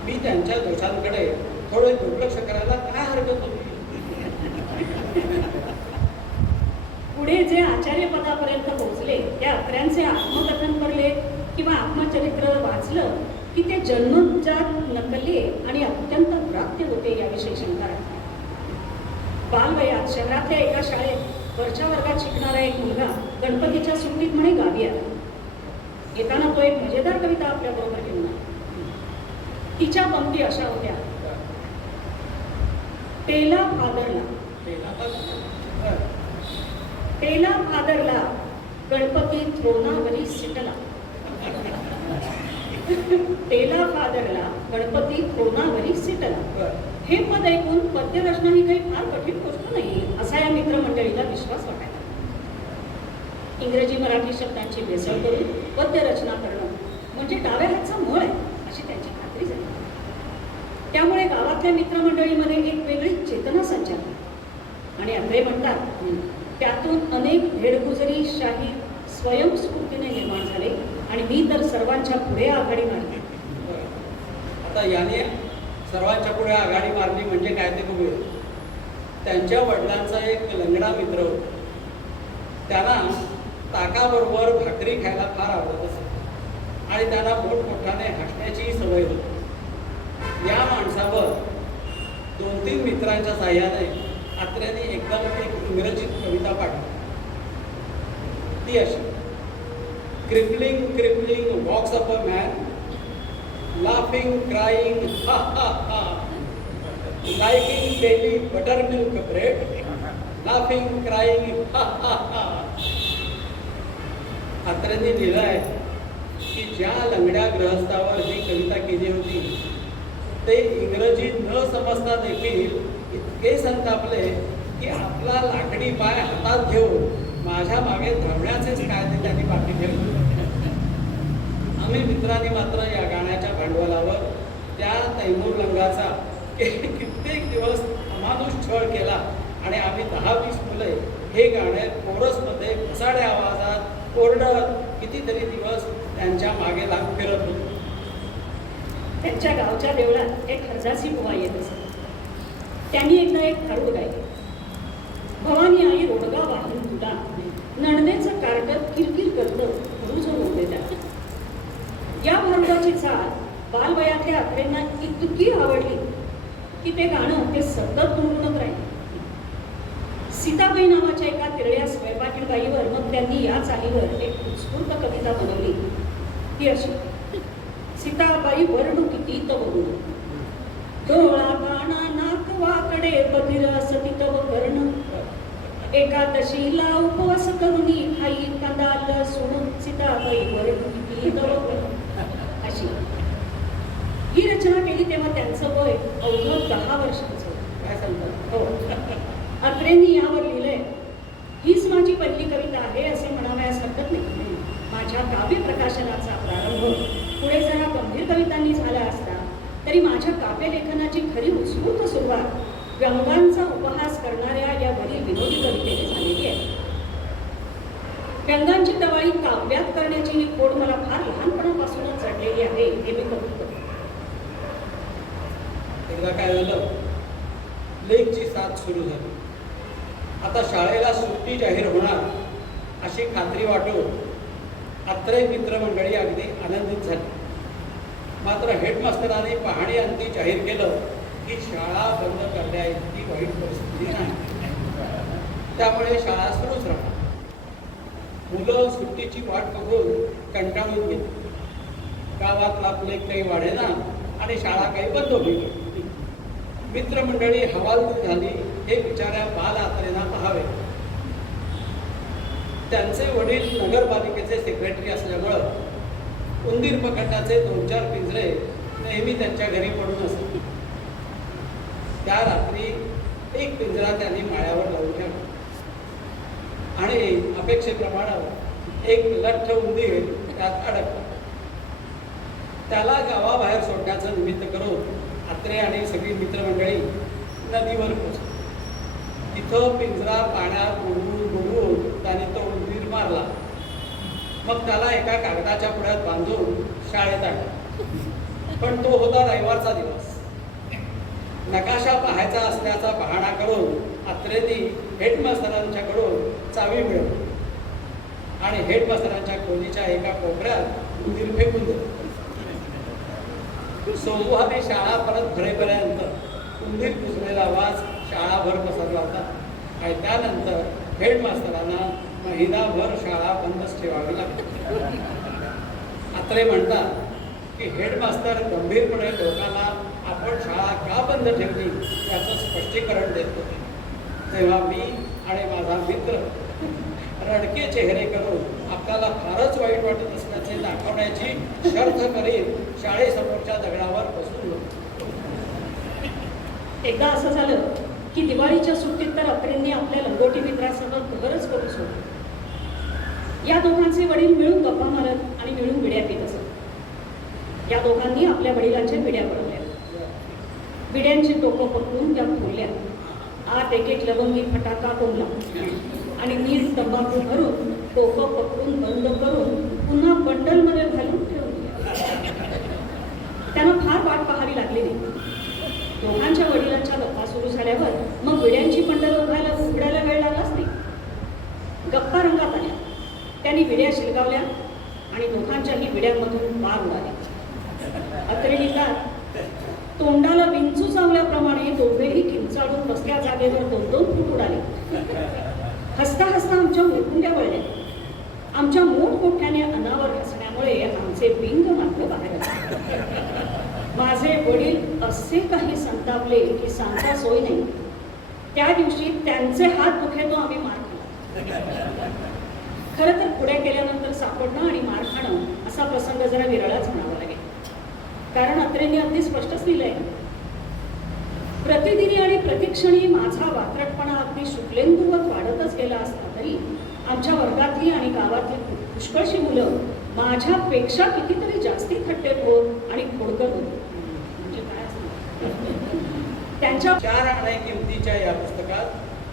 मी त्यांच्या दोषांकडे थोडे दुर्लक्ष करायला काय हरकत होती. पुढे जे आचार्यपदापर्यंत पोहोचले त्या अत्र्यांचे आत्मकथन पडले किंवा आत्मचरित्र वाचलं की ते जन्मजात नकली आणि अत्यंत प्राप्य होते याविषयी शंका राखली. बालवयात शहरातल्या एका शाळेत वरच्या वर्गात शिकणारा एक मुलगा गणपतीच्या सुट्टीत म्हणे गावी आला. येताना तो एक मजेदार कविता आपल्याबरोबर घेऊन आला. तिच्या पंक्ती अशा होत्या. पेला फादरला गणपती थ्रोनावरी सिटला. तेला फादरला गणपती कोणावरी सिटला. बरं. हे पद ऐकून पद्यरचना ही काही फार कठीण गोष्ट नाही असा या मित्रमंडळीला विश्वास वाटायला. इंग्रजी मराठी शब्दांची भेसळ करून पद्यरचना करणं म्हणजे डाव्या हातचा मळ आहे अशी त्यांची खात्री झाली. त्यामुळे गावातल्या मित्रमंडळीमध्ये एक वेगळी चेतना संचारली आणि अत्रे म्हणतात त्यातून अनेक भेडगुजरी शाही स्वयंस्फूर्तीने निर्माण झाले आणि मी तर सर्वांच्या पुढे आघाडी मारली. आता याने सर्वांच्या पुढे आघाडी मारली म्हणजे काय ते बघूया. त्यांच्या वडिलांचा एक लंगडा मित्र होता. त्यांना ताकाबरोबर भाकरी खायला फार आवडत असे आणि त्यांना मोठमोठ्याने हसण्याची सवय होती. या माणसावर 2-3 मित्रांच्या साह्याने अत्र्याने एकदम एक इंग्रजीत कविता पाठवली. ती अशी: crippling crippling walks up a man, laughing, crying, ha ha ha, liking daily buttermilk bread, laughing, crying, ha ha ha. अत्र्यांनी लिहिलं आहे की ज्या लंगड्या ग्रहस्थावर ही कविता केली होती ते इंग्रजी न समजता देखील इतके संतापले की आपला लाकडी पाय हातात घेऊन माझ्या मागे धावण्याचेच काय ते त्यांनी बाकी ठेवले. आम्ही मित्रांनी मात्र या गाण्याच्या भांडवलावर त्या तैमूर लंगाचा कित्येक दिवस अमानुष छळ केला आणि आम्ही 10-20 मुले हे गाणे कोरसमध्ये घसाड्या आवाजात ओरडत कितीतरी दिवस त्यांच्या मागे लाग फिरत होतो. त्यांच्या गावच्या देवळात एक हरजासी बुवा येत असत. त्यांनी एकदा एक खारूड गायले: भवानी आई रोडगा वाहून तुला, नणदेचं कार्ट किरकिर करतं रुज होते त्या. या भारुडाची चाल बालवयातल्या अत्रेंना इतकी आवडली की ते गाणं ते सतत गुणगुणत राहिले. सीताबाई नावाच्या एका तिरड्या स्वयंपाकीण बाईवर मग त्यांनी या चालीवर एक उत्स्फूर्त कविता बनवली. ती अशी: सीताबाई वर्णू किती तव गुण, डोळा काना नाक वाकडे बधिर असती तव कर्ण, एकादशीला उपवास करुणी खाई कांदा लसूण, सीताबाई वर्णू किती तव गुण. अशी ही रचना केली तेव्हा त्यांचं वय अवघं 10 वर्षांचं. काय सांगतात? हो. अत्रेंनी यावर लिहिलंय: हीच माझी पहिली कविता आहे असे म्हणावयास हरकत नाही. माझ्या काव्य प्रकाशनाचा प्रारंभ पुढे जरा गंभीर कवितांनी झाला असता तरी माझ्या काव्यलेखनाची खरी उत्स्फूर्त सुरुवात व्यंगांचा उपहास करणाऱ्या या वरील विनोदी कवितेने झालेली आहे. व्यंगांची टवाळी काव्यात करण्याची ही खोड मला फार लहानपणापासूनच चढलेली आहे हे मी कबूल करतो. एकदा काय झालं, लेकची साथ सुरू झाली. आता शाळेला सुट्टी जाहीर होणार अशी खात्री वाटून अत्रे मित्रमंडळी अगदी आनंदित झाली. मात्र हेडमास्तरांनी पाहणी अंती जाहीर केलं की शाळा बंद करण्या इतकी वाईट परिस्थिती नाही, त्यामुळे शाळा सुरूच राहणार. मुलं सुट्टीची वाट बघून कंटाळून गेली. गावातला आपले काही वाढेना आणि शाळा काही बंद होईल. मित्रमंडळी हवालदिल झाली हे बिचाऱ्या बाल अत्रेंना पाहावे. त्यांचे वडील नगरपालिकेचे सेक्रेटरी असल्यामुळं उंदीर पकडण्याचे 2-4 पिंजरे नेहमी त्यांच्या घरी पडून असत. त्या रात्री एक पिंजरा त्यांनी माळ्यावर लावून ठेवला आणि अपेक्षेप्रमाणे एक लठ्ठ उंदीर त्यात अडकला. त्याला गावाबाहेर सोडण्याचं निमित्त करून अत्रे आणि सगळी मित्रमंडळी नदीवर पोहोचली. तिथं पिंजरा पाण्यात बुडवून त्याने तो उंदीर मारला. मग त्याला एका कागदाच्या पुढ्यात बांधून शाळेत आणला. पण तो होता रविवारचा दिवस. नकाशा पाहायचा असल्याचा बहाणा करून अत्रेंनी हेडमास्तरांच्याकडून चावी मिळवली आणि हेडमास्तरांच्या खोलीच्या एका कोपऱ्यात उंदीर फेकून दिला. सोमवारी शाळा परत भरेपर्यंत उंदीर कुजलेला वास शाळाभर पसरला होता आणि त्यानंतर हेडमास्तरांना महिनाभर शाळा बंदच ठेवावी लागली. अत्रे म्हणतात की हेडमास्तर गंभीरपणे लोकांना आपण शाळा का बंद ठेवली याचं स्पष्टीकरण देत होते. तेव्हा मी आणि माझा मित्र रडके चेहरे करून आपल्याला फारच वाईट वाटत असल्याचे दाखवण्याची शर्थ करीत शाळेसमोरच्या दगडावर बसून होतो. एकदा असं झालं की दिवाळीच्या सुट्टीत तर अत्रेंनी आपल्या लंगोटी मित्रासह घरच करून सोडलं. या दोघांचे वडील मिळून गप्पा मारत आणि मिळून विड्या पित असत. या दोघांनी आपल्या वडिलांच्या विड्या बनवल्या. विड्यांची टोकं पकडून त्या खोलल्या. आत एक एक लवंगी फटाका कोंबला आणि नीट तंबाखू भरून टोकं पकडून बंद करून पुन्हा बंडलमध्ये घालून ठेवून दिल्या. त्यांना फार वाट पाहावी लागली नाही. दोघांच्या वडिलांच्या गप्पा सुरू झाल्यावर मग विड्यांची बंडल उघडायला वेळ लागलाच नाही. गप्पा रंगात आल्या. त्यांनी विड्या शिलगावल्या आणि दोघांच्याही विड्यांमधून पार उडाले. अत्रेलीला तोंडाला विंचू चावल्याप्रमाणे दोघेही किंचाळून बसल्या जागेवर 2-2 फूट उडाले. हसता हसता आमच्या मुरकुंड्या वळल्या. आमच्या मोठमोठ्याने अनावर हसण्यामुळे आमचे बिंग मात्र बाहेर आले. माझे वडील असे काही संतापले की सांगता सोय नाही. त्या दिवशी त्यांचे हात दुखे तो आम्ही मार खाल्ला. खरं तर पुढे केल्यानंतर सापडणं आणि मार खाणं असा प्रसंग जरा विरळाच म्हणावा लागेल. कारण अत्रेंनी अगदी स्पष्टच लिहिलंय, प्रतिदिनी आणि प्रतिक्षणी माझा वात्रटपणा अगदी शुक्लेंदुवत वाढतच गेला असता तरी आमच्या वर्गातली आणि गावातली पुष्कळशी मुलं माझ्यापेक्षा कितीतरी जास्ती थट्टेखोर आणि खोडकर होते. म्हणजे काय असणार त्यांच्या 4 आणे किमतीच्या या पुस्तकात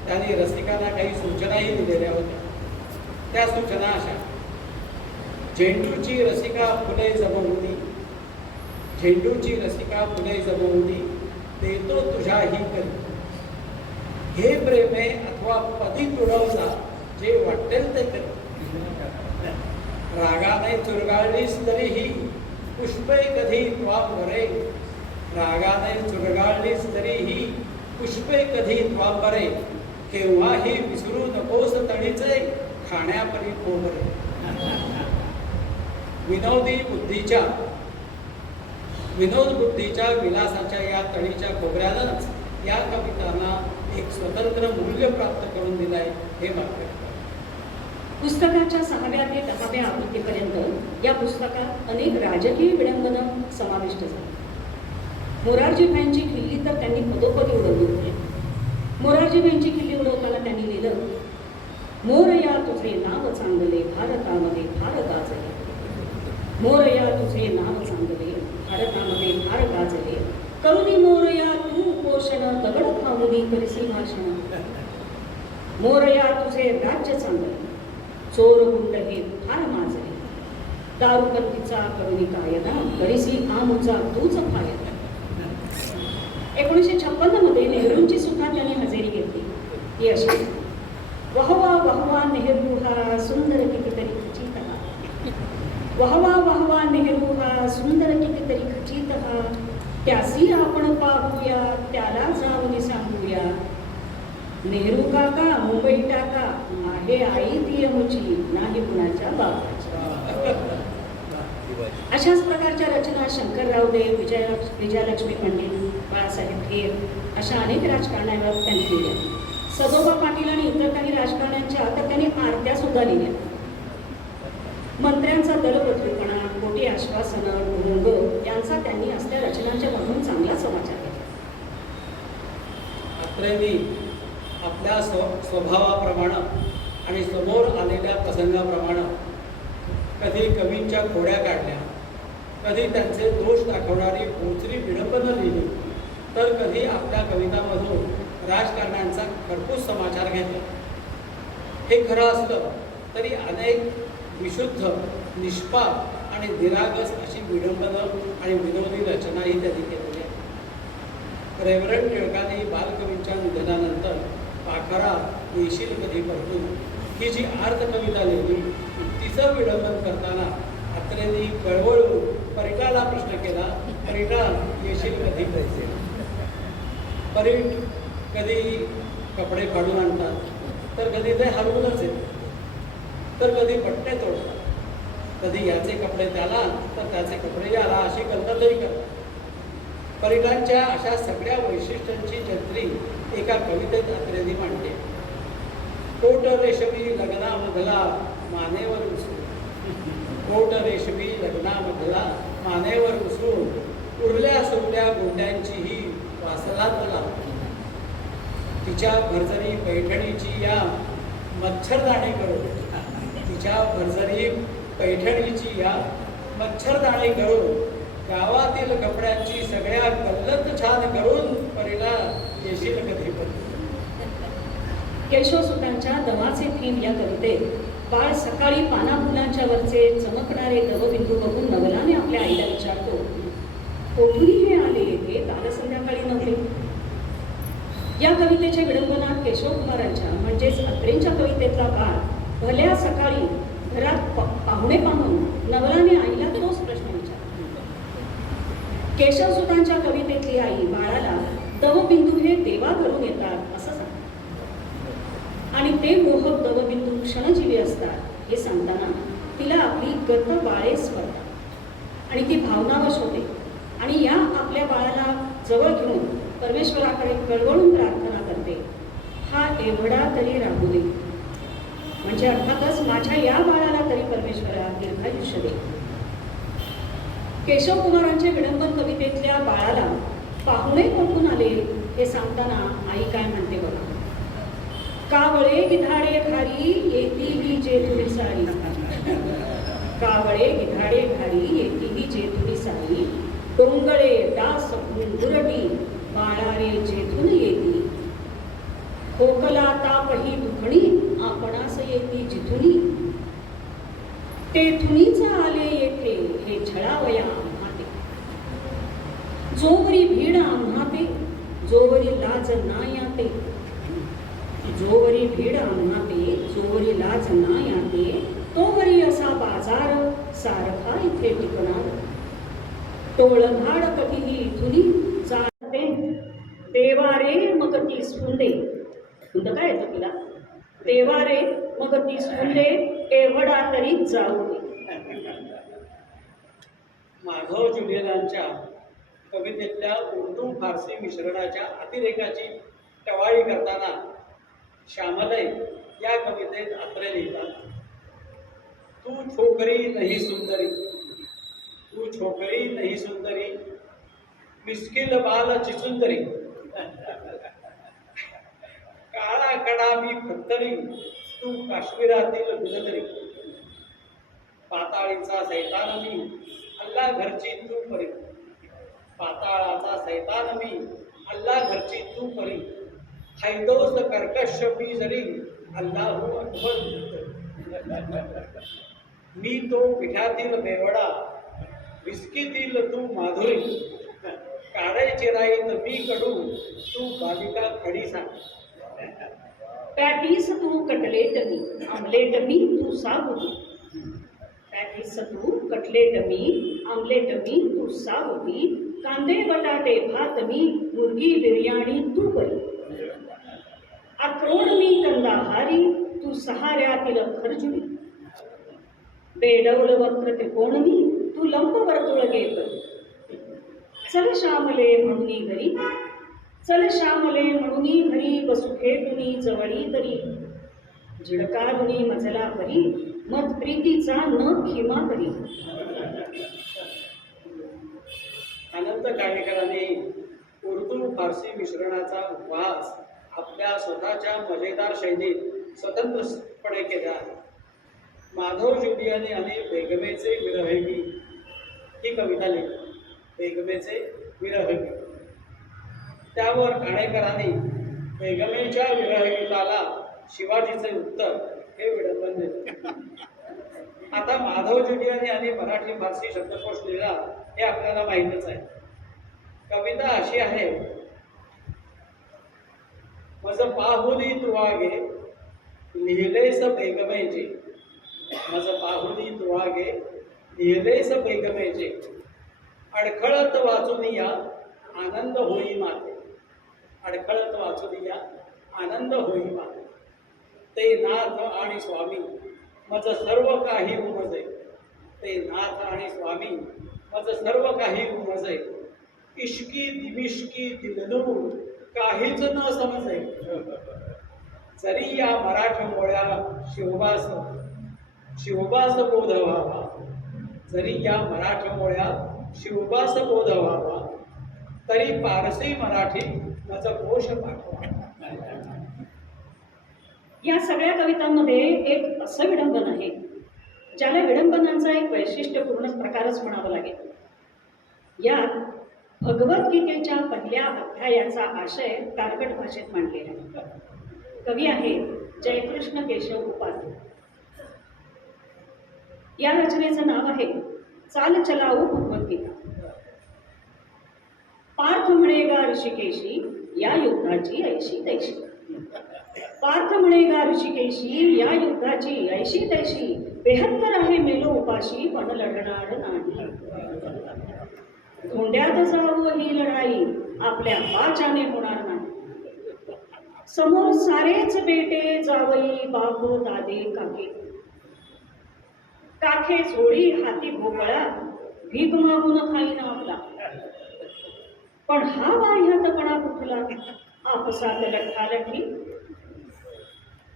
त्यांनी रसिकांना काही सूचनाही दिलेल्या होत्या. त्या सूचना अशा: झेंडूची रसिका फुले जमवुनी, झेंडूची रसिका फुले जमवुनी, देतो तुझ्याही करी, हे प्रेमे अथवा पदी तुडवता जे वाटेल ते करी, रागाने चुरगाळलीस तरीही पुष्पे कधी त्वांबरे, रागाने चुरगाळलीस तरीही पुष्पे कधी त्वांबरे, केव्हाही विसरू नकोस तळीचे खाण्यापरी खोबरे. विनोद बुद्धीच्या विलासाच्या या तळीच्या खोबऱ्यानंच या कवितांना एक स्वतंत्र मूल्य प्राप्त करून दिलंय हे वाक्य. पुस्तकाच्या 6व्या ते 10व्या आवृत्तीपर्यंत या पुस्तकात अनेक राजकीय विडंबनं समाविष्ट झाली. मोरारजीभाईंची खिल्ली तर त्यांनी पदोपदी उडवली होती. मोरारजीभाईंची खिल्ली उडवताना त्यांनी लिहिलं, मोरया तुझे नाव चांगले भारतामध्ये फार गाजले, मोरया तुझे नाव चांगले भारतामध्ये फार गाजले, करुणी मोरया तू पोषण दगड खाऊनी करिसी भाषण, मोरया तुझे राज्य चांगले चोर गुंड हे फार माजले, दारूबंदीचा करुणी कायदा करिसी आमुचा तूच फायदा. 1956 मध्ये नेहरूंची सुद्धा त्यांनी हजेरी घेतली. ती अशी: वहवा वहवा नेहरू हा सुंदर कितीतरी खचित हा, वहवा वहवा नेहरू हा सुंदर कितीतरी खचित हा, त्यासी आपण पाहूया त्याला जाऊन सांगूया, नेहरू काका मुंबई टाका आहे आई ती अमुची नाही कुणाच्या बापाची. अशाच प्रकारच्या रचना शंकरराव देव, विजयलक्ष्मी पंडित, बाळासाहेब खेर अशा अनेक राजकारण्यावर त्यांनी लिहिल्या. सदोबा पाटील आणि इतर काही राजकारण्यांच्या तर त्यांनी आरत्या सुद्धा लिहिल्या. मंत्र्यांचा दलबदलीपणा, खोटी आश्वासनं, ढोंग यांचा त्यांनी असल्या रचनांच्या मधून चांगला समाचार घेतला. अत्रेंनी आपल्या स्वभावाप्रमाणे आणि समोर आलेल्या प्रसंगाप्रमाणे कधी कवींच्या खोड्या काढल्या, कधी त्यांचे दोष दाखवणारी पोचरी विडंबनं लिहिली, तर कधी आपल्या कवितांमधून राजकारण्यांचा खरपूस समाचार घेतला. हे खरं असलं तरी अनेक विशुद्ध, निष्पाप आणि निरागस अशी विडंबनं आणि विनोदी रचनाही त्यांनी केलेल्या. रेव्हरंड टिळकांनी बालकवींच्या निधनानंतर पाखरा येशील कधी परतून ही जी आर्त कविता लिहिली, तिचं विडंबन करताना अत्रेंनी कळवळून परिटाला प्रश्न केला, परिटा येशील कधी पैसे. परीट कधी कपडे फाडून आणतात, तर कधी ते हरवूनच येतात, तर कधी पट्टे तोडतात, कधी याचे कपडे त्याला तर त्याचे कपडे याला अशी कल्पनाही करतात. परिटांच्या अशा सगळ्या वैशिष्ट्यांची जत्री एका कवितेत अत्रेंनी मांडते. कोट रेशमी लग्नामधला मानेवर उचलून, कोट रेशमी लग्नामधला मानेवर उचलून, उरल्या सुरल्या गोंड्यांचीही वासलात लावली. तिच्या भरजरी पैठणीची या मच्छरदाणी करून, तिच्या भरजरी पैठणीची या मच्छरदाणी करून, गावातील कपड्यांची सगळ्या गल्लत छान करून परीला येशील कधी पण. केशवसुतांच्या दमाचे थीम या कवितेत बाळ सकाळी पाना फुलांच्या वरचे चमकणारे दवबिंदू बघून नवलाने आपल्या आईला विचारतो, कोठूनही हे आले, हे काल संध्याकाळी नव्हते. या कवितेच्या विडंबनात केशवकुमारांच्या म्हणजेच अत्रेंच्या कवितेतला बाळ भल्या सकाळी घरात पाहुणे पाहून नवलाने आईला तोच प्रश्न विचारला. केशवसुतांच्या कवितेतली आई बाळाला दवबिंदू हे देवा घरून येतात असं सांगते आणि ते मोहक दवबिंदू क्षणजीवी असतात हे सांगताना तिला आपली गत बाळे स्मरतात आणि ती भावनावश होते आणि या आपल्या बाळाला जवळ घेऊन परमेश्वराकडे कळवळून प्रार्थना करते, हा एवढा तरी राहू दे, म्हणजे अर्थातच माझ्या या बाळाला तरी परमेश्वरा दीर्घायुष्य दे. केशवकुमारांच्या विडंबन कवितेतल्या बाळाला पाहुणे कोठून आले हे सांगताना आई काय म्हणते बघा. कावळे गिधाडे घारी येतीही जेथुरी सारी, कावळे गिधाडे घारी येतीही जेथुरी सारी, डोंगळे डास गुरडी बाळारे जेथून येती, खोकला तापही दुखणी आपणास येती जिथुनी, तेथुनीच आले येथे हे छळावया आम्हाते, जोवरी भीड आम्हाते जोवरी लाज नायाते, जोवरी भीड आम्हाते जोवरी लाज नायाते, तोवरी असा बाजार सारखा इथे टिकणार, टोळधाड कधीही इथुनी जाते, देवारे मग ती सुंदे, सुंद काय येतं तिला, देवारे मग ती सुंदे एवढा तरी जाऊ दे. माधव जुलियनांच्या कवितेतल्या उर्दू फारसी मिश्रणाच्या अतिरेकाची टवाळी करताना श्यामलय या कवितेत अत्रे लिहितात, तू छोकरी नाही सुंदरी, तू छोकरी नाही सुंदरी, मिस्किल बाल चिचुंदरी, काळा कडा मी फत्तरी, तू काश्मीरातील गुलदरी, पाताळीचा सैतान मी अल्ला घरची तू परी, पाताळाचा सैतान मी अल्ला घरची तू परी, हैदोस कर्कश मी जरी अल्लाहू अकबर, मी तो पिठातील बेवडा, विस्कीतील तू माधुरी, काळे चिराईत मी कडू, तू बालिका खडी सांग, पॅटीस तू कटलेट मी आमलेट मी तू साबुती, पॅटीस तू कटलेट मी आमलेट मी तू साबुती, कांदे बटाटे भात मी मुर्गी बिर्याणी तू बरी, अक्रोड मी कंदाहारी तू सहाऱ्यातील खरजुरी, बेडवल वक्र त्रिकोण मी तू लंब वर्तुळ घेत, चल श्यामले म्हणूनी घरी, चल श्यामले म्हणूनी घरी, बसू खेटुनी जवळी तरी, झिडकारुनी मजला परी, मत प्रीतीचा न खिमा करी. अनंत काणेकरांनी उर्दू फारसी मिश्रणाचा उपहास आपल्या स्वतःच्या मजेदार शैलीत स्वतंत्रपणे केला आहे. माधव जुलियानी आणि बेगमेचे विरहगी ही कविता लिहिली, बेगमेचे विरहगी. त्यावर काणेकरांनी बेगमेच्या विरहगीताला शिवाजीचे उत्तर हे विडंबन दिले. आता माधव जुलियानी आणि मराठी फारसी शब्दकोश लिहिला हे आपल्याला माहीतच आहे. कविता अशी आहे, मज पाहुली तुवागे लिहिलेस बेगमेचे, मज पाहुली तुवागे लिहिलेस बेगमेचे, अडखळत वाचून या आनंद होई माते, अडखळत वाचून या आनंद होई माते, ते नाथ आणि स्वामी मज सर्व काही उमजे, ते नाथ आणि स्वामी मज सर्व काही उमजे, इश्की दिविश्की दिलनू काहीच न समजे, जरी या मराठमोळ्या शिवबास शिवबास बोध व्हावा, जरी या मराठमोळ्या शिवबास बोध व्हावा, तरी पारसी मराठी माझं कोश पाठवा. या सगळ्या कवितांमध्ये एक असं विडंबन आहे ज्याला विडंबनांचा एक वैशिष्ट्यपूर्ण प्रकारच म्हणावा लागेल. यात भगवद्गीतेच्या पहिल्या अध्यायाचा आशय तारकट भाषेत मांडलेला आहे. कवी आहे जयकृष्ण केशव उपाध्ये. या रचनेचं नाव आहे चाल चलाऊ भगवद्गीता. पार्थ म्हणेगा ऋषिकेशी या युद्धाची ऐशी तैशी. पार्थ म्हणेगा ऋषिकेशी या युद्धाची ऐशी तैशी. 72 आहे मेलो उपाशी पण लढणार नाही. धोंड्यात जावं ही लढाई आपल्या वाचाने होणार नाही. समोर सारेच बेटे जावई बाप दादे काके. काखे झोळी हाती भोपळा भीक मागून खाईना आपला. पण हा बाह्यातपणा कुठला आपसात लठालठी.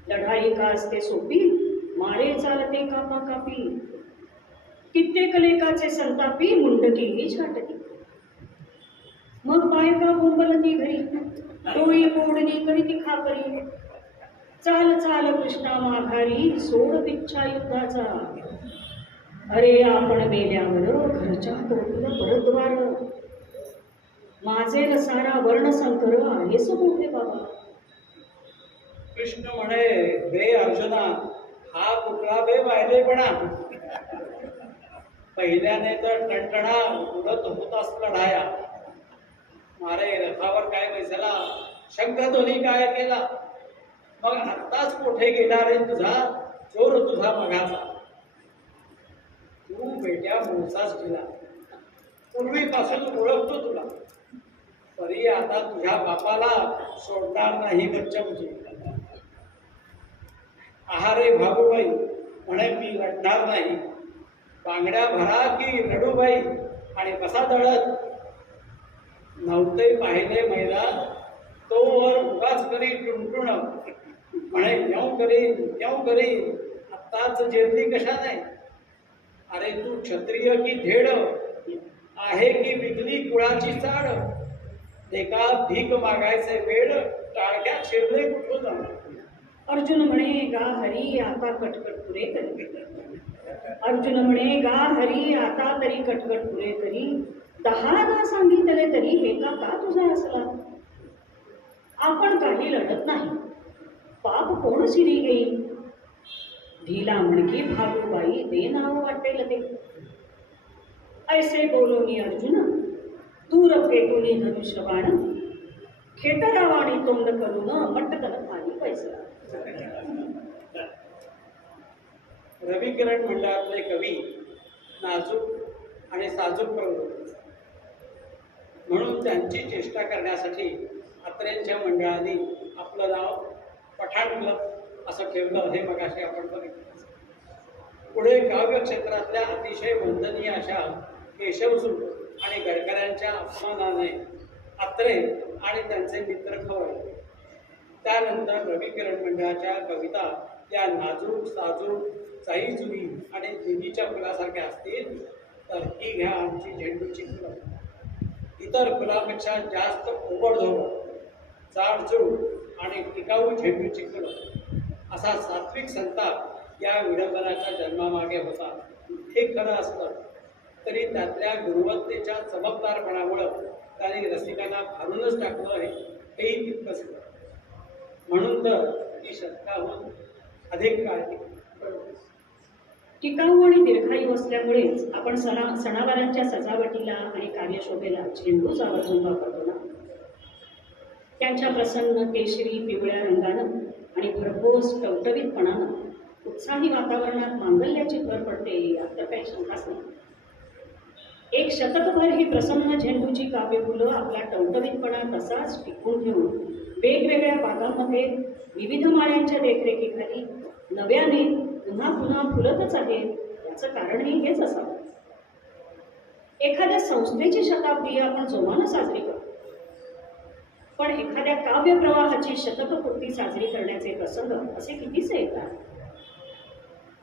लढाई का असते सोपी मारे चालते कापा कापी. कित्येक लेकाचे संतापी मुंडकी छाटती. मग बायका बोंबलती घरी डोळी मोडणी करीती खाकरी. चाल चाल कृष्णा माघारी सोड पिच्छा युद्धाचा. अरे आपण मेल्यावर घरच्या कोटीला परद्वार. माझे सारा वर्ण संकर आहेस मोठे बाबा. कृष्ण म्हणे बे अर्जुना हा कुठला बे वायदेपणा. पहिल्याने तर टणटणा उडत होताच लढाया. मारे रथावर काय बैसला शंखध्वनी काय केला. मग आत्ताच कुठे गेला रे तुझा जोर तुझा मगाचा. तू बेट्या मूळचाच गेला पूर्वीपासून ओळखतो तुला. तरी आता तुझ्या बापाला सोडणार नाही गच्चमची. आहारे भागूबाई म्हणे मी लढणार नाही. बांगड्या भरा की रडूबाई आणि कसा दळत. नव्हते पाहिले मैदान तो वर उगाच करी टुणटुण. म्हणे येऊ करी आत्ताच जेरली कशा नाही. अरे तू क्षत्रिय की धेड आहे की विकली कुळाची चाड. एका भीक मागायचे वेळ टाळक्यात शिरले कुठून. अर्जुन म्हणे गा हरी आता कटकट पुरे करी. अर्जुन म्हणे गा हरी आता तरी कटकट पुरे करी. 10दा सांगितले तरी हे का तुझा असला. आपण काही लढत नाही पाप कोण शिरी घेईल. धीला म्हणकी भागूबाई दे नाव वाटेल ते. ऐसे बोलोनी अर्जुन दूर फेकूनी धनुष्य बाण. खेटरावाणी तोंड करून मटकन खाली पैसा. रविकिरण मंडळातले कवी नाजूक आणि साजूक प्रवृत्तीचे म्हणून त्यांची चेष्टा करण्यासाठी अत्रेंच्या मंडळाने आपलं नाव पठाण क्लब असं ठेवलं हे मगाशी आपण बघितलं. पुढे काव्य क्षेत्रातल्या अतिशय वंदनीय अशा केशवसूत आणि गडकऱ्यांच्या अपमानाने अत्रे आणि त्यांचे मित्र खवळले. त्यानंतर रविकिरण मंडळाच्या कविता या नाजूक साजूक चाईजुई आणि देवीच्या फुलासारख्या असतील तर ही घ्या आमची झेंडूची फुलं. इतर फुलापेक्षा जास्त ओबडधोबड जाडजूड आणि टिकाऊ झेंडूची फुलं असा सात्विक संताप या विडंबनाच्या जन्मामागे होता. हे खरं असतं तरी त्यातल्या गुणवत्तेच्या चमकदारपणामुळं त्यांनी रसिकांना भारूनच टाकलं हेही तितकंच खरं. म्हणून तर ही शतकाहून अधिक काळ टिकाऊ आणि दीर्घायू असल्यामुळेच आपण सणावारांच्या सजावटीला आणि कार्यशोभेला झेंडूच आवर्जून वापरतो ना. त्यांच्या प्रसन्न केशरी पिवळ्या रंगानं आणि भरघोस टवटवीतपणानं उत्साही वातावरणात मांगल्याची भर पडते यात तर काही शंकाच नाही. एक शतकभर ही प्रसन्न झेंडूची काव्यफुलं आपला टवटवीतपणा तसाच टिकून ठेवून वेगवेगळ्या भागांमध्ये विविध माळ्यांच्या देखरेखीखाली नव्याने पुन्हा पुन्हा फुलतच आहेत याचं कारणही हेच असावं. एखाद्या संस्थेची शताब्दी आपण जोमानं साजरी करतो पण एखाद्या काव्य प्रवाहाची शतकपूर्ती साजरी करण्याचे प्रसंग असे कितीसे येतात.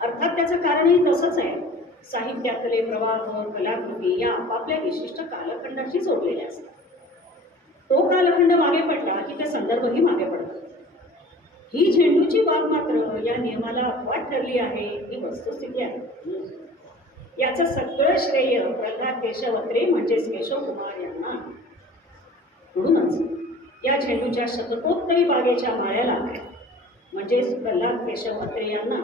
अर्थात त्याचं कारणही तसंच आहे. साहित्यातले प्रवाह, कलाकृती या आपापल्या विशिष्ट कालखंडाशी जोडलेल्या असतात. तो कालखंड मागे पडला की ते संदर्भही मागे पडतात. ही झेंडूची बाब मात्र या नियमाला अपवाद ठरली आहे ही वस्तुस्थिती आहे. याचं सगळं श्रेय प्रल्हाद केशव अत्रे म्हणजेच केशव कुमार यांना. म्हणूनच या झेंडूच्या शतकोत्तरी बागेच्या माळ्याला म्हणजेच प्रल्हाद केशव अत्रे यांना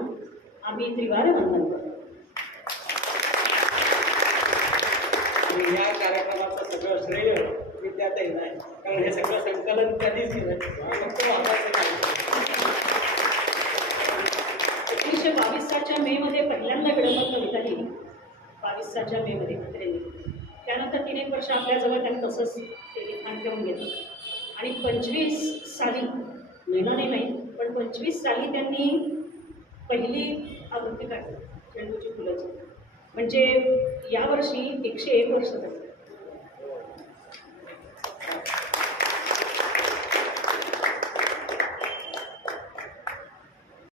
आम्ही त्रिवार वंदन करतो. आणि या कार्यक्रमाचं सगळं श्रेय विद्याताई नाही, कारण हे सगळं संकलन कधीच केलं फक्त वापरायचं नाही. 1922 मे मध्ये पहिल्यांदा विडंबन कविता लिहिली. 22 मे मध्ये अत्रेंनी. त्यानंतर 3 एक वर्ष आपल्याजवळ त्यांनी तसंच ते लिखाण ठेवून घेतलं. आणि 25 साली, महिनाने नाही पण 25 साली त्यांनी पहिली आवृत्ती काढली झेंडूची फुलाची. म्हणजे यावर्षी 101 वर्ष झाली.